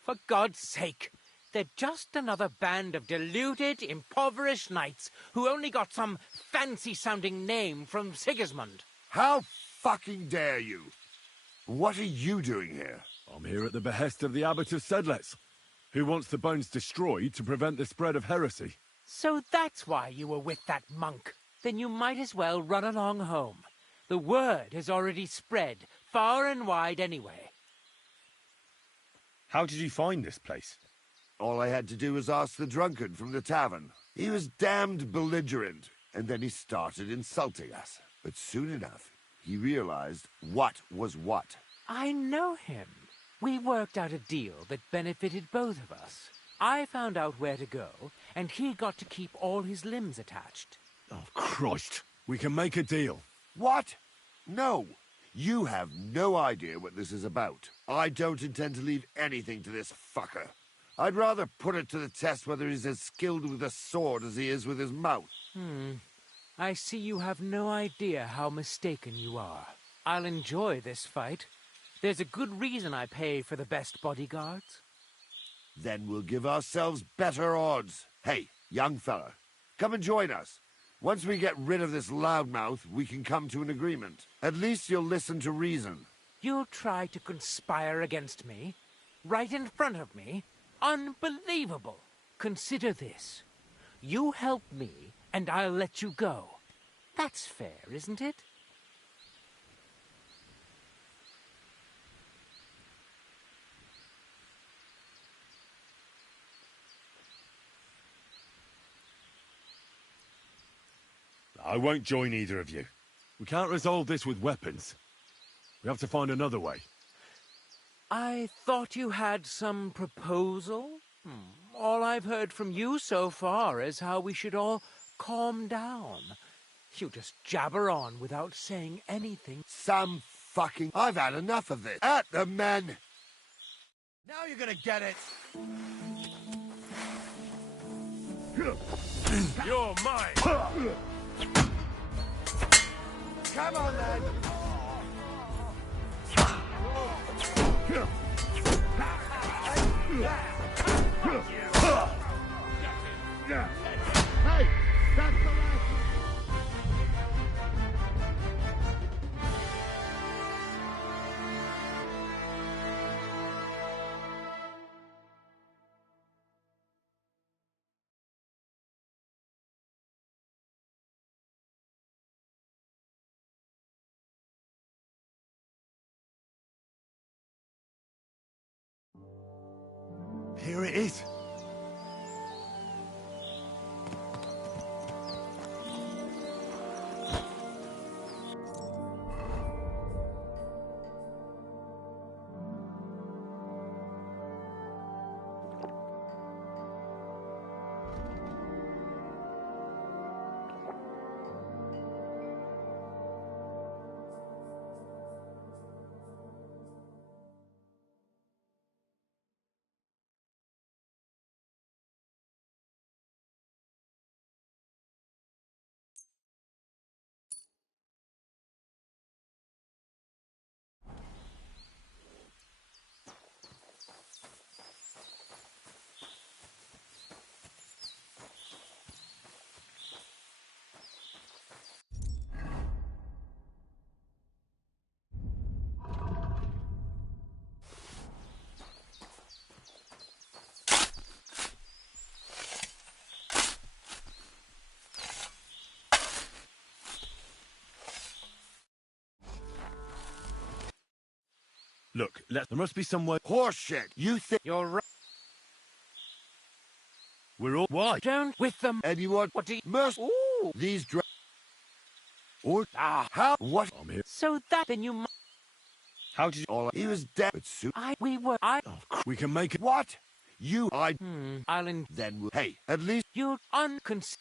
for God's sake. They're just another band of deluded, impoverished knights who only got some fancy-sounding name from Sigismund. How fucking dare you? What are you doing here? I'm here at the behest of the Abbot of Sedlitz, who wants the bones destroyed to prevent the spread of heresy. So that's why you were with that monk. Then you might as well run along home. The word has already spread far and wide anyway. How did you find this place? All I had to do was ask the drunkard from the tavern. He was damned belligerent, and then he started insulting us. But soon enough, he realized what was what. I know him. We worked out a deal that benefited both of us. I found out where to go, and he got to keep all his limbs attached. Oh, Christ. We can make a deal. What? No. You have no idea what this is about. I don't intend to leave anything to this fucker. I'd rather put it to the test whether he's as skilled with a sword as he is with his mouth. I see you have no idea how mistaken you are. I'll enjoy this fight. There's a good reason I pay for the best bodyguards. Then we'll give ourselves better odds. Hey, young fella, come and join us. Once we get rid of this loudmouth, we can come to an agreement. At least you'll listen to reason. You'll try to conspire against me? Right in front of me? Unbelievable! Consider this. You help me, and I'll let you go. That's fair, isn't it? I won't join either of you. We can't resolve this with weapons. We have to find another way. I thought you had some proposal? All I've heard from you so far is how we should all calm down. You just jabber on without saying anything. Some fucking... I've had enough of this. At the men! Now you're gonna get it! You're mine! Come on, then! Here it is. Look, there must be some way. Horseshit! You think You're right. We're all. Why? Don't with them. anyone? What do you... Ooh. These or how? What? I'm here. So that then you... How did you? All he was dead. But soon We were... We can make it. what? You I'll in... then we'll, hey, at least You uncons...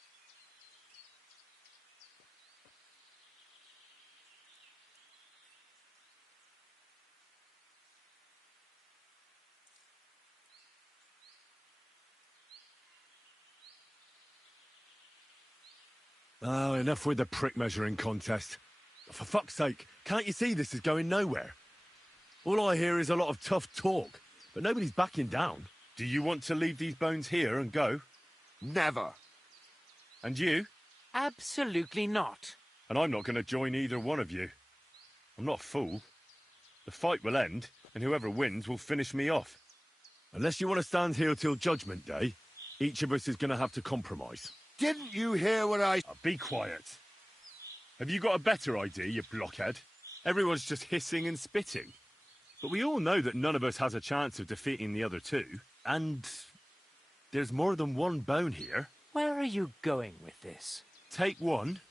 Oh, enough with the prick measuring contest. For fuck's sake, can't you see this is going nowhere? All I hear is a lot of tough talk, but nobody's backing down. Do you want to leave these bones here and go? never. And you? Absolutely not. And I'm not going to join either one of you. I'm not a fool. The fight will end, and whoever wins will finish me off. Unless you want to stand here till Judgment Day, each of us is going to have to compromise. Didn't you hear what I... Be quiet. Have you got a better idea, you blockhead? Everyone's just hissing and spitting. But we all know that none of us has a chance of defeating the other two. And there's more than one bone here. Where are you going with this? Take one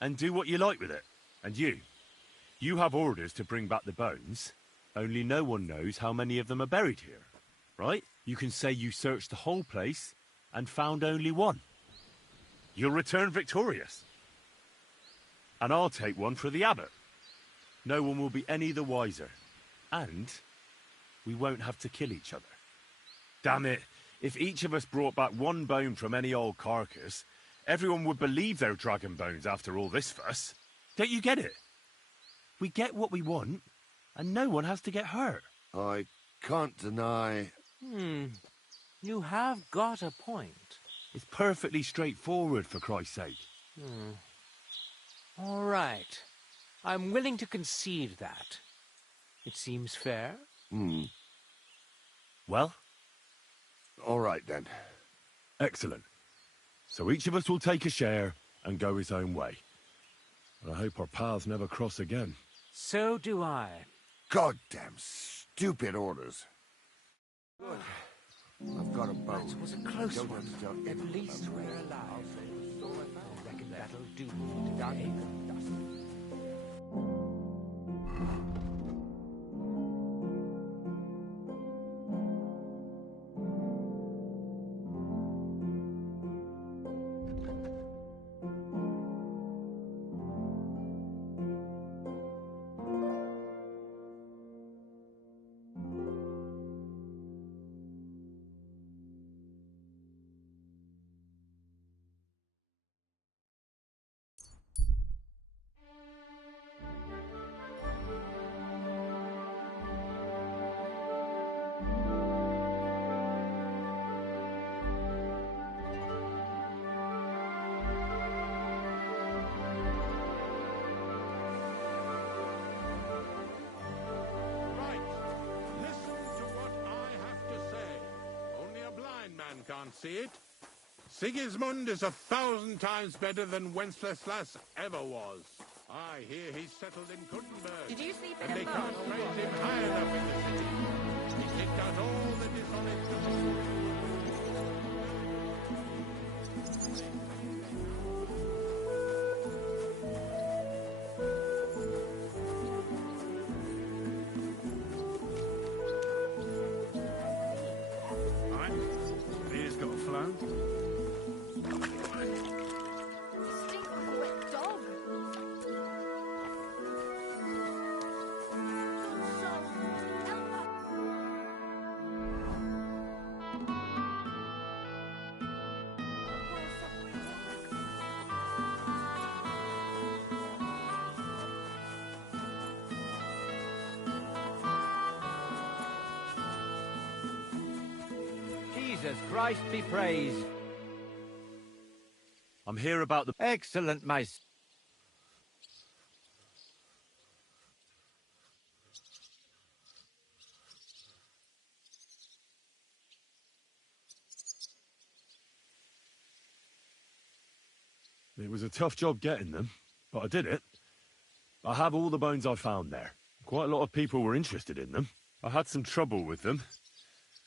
and do what you like with it. And you have orders to bring back the bones. Only no one knows how many of them are buried here, right? You can say you searched the whole place and found only one. You'll return victorious. And I'll take one for the abbot. No one will be any the wiser. And we won't have to kill each other. Damn it, if each of us brought back one bone from any old carcass, everyone would believe they're dragon bones after all this fuss. Don't you get it? We get what we want, and no one has to get hurt. I can't deny... You have got a point. It's perfectly straightforward, for Christ's sake. All right. I'm willing to concede that. It seems fair. Well? All right, then. Excellent. So each of us will take a share and go his own way. I hope our paths never cross again. So do I. Goddamn stupid orders. Good. I've got a bone. That was a close Don't one. have to tell At anyone least about we're it. alive. I reckon that'll do today. Right. Listen to what I have to say. Only a blind man can't see it. Sigismund is 1,000 times better than Wenceslas ever was. I hear he's settled in Kuttenberg. Did you sleep in and a they boat? can't raise him high enough in the city. He kicked out all the dishonest... Alright, Leah's got a flow. Stink of a wet dog. Jesus Christ be praised. I'm here about the... Excellent, my... It was a tough job getting them, but I did it. I have all the bones I found there. Quite a lot of people were interested in them. I had some trouble with them,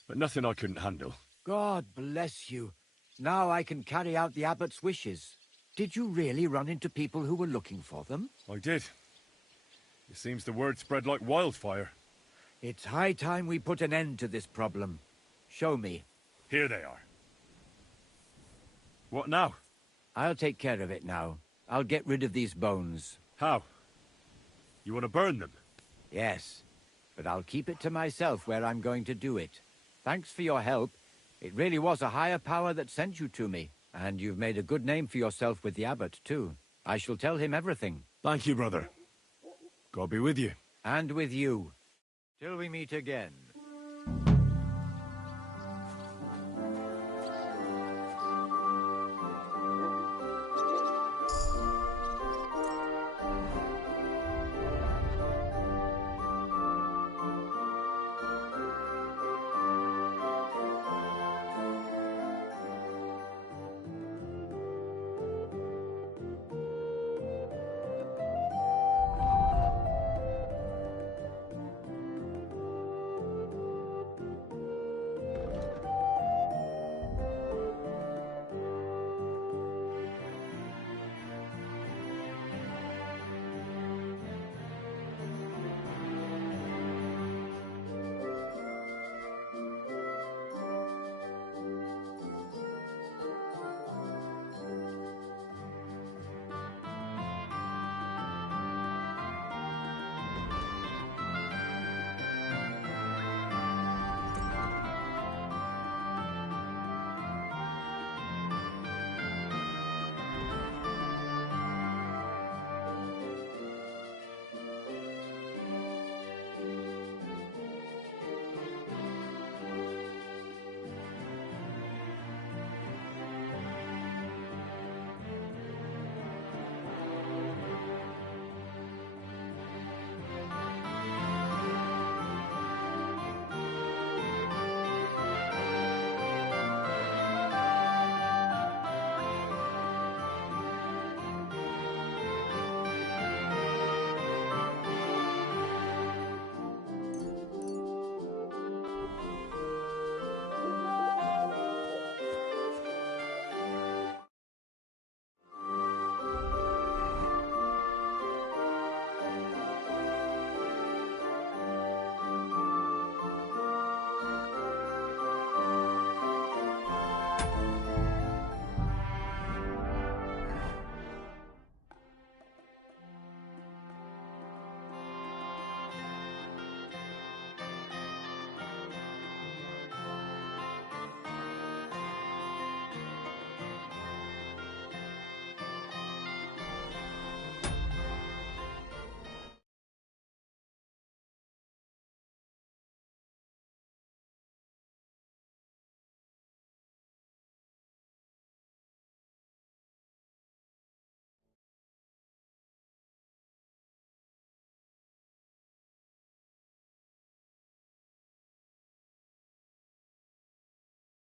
but nothing I couldn't handle. God bless you. Now I can carry out the abbot's wishes. Did you really run into people who were looking for them? I did. It seems the word spread like wildfire. It's high time we put an end to this problem. Show me. Here they are. What now? I'll take care of it now. I'll get rid of these bones. How? You want to burn them? Yes, but I'll keep it to myself where I'm going to do it. Thanks for your help. It really was a higher power that sent you to me. And you've made a good name for yourself with the abbot, too. I shall tell him everything. Thank you, brother. God be with you. And with you. Till we meet again.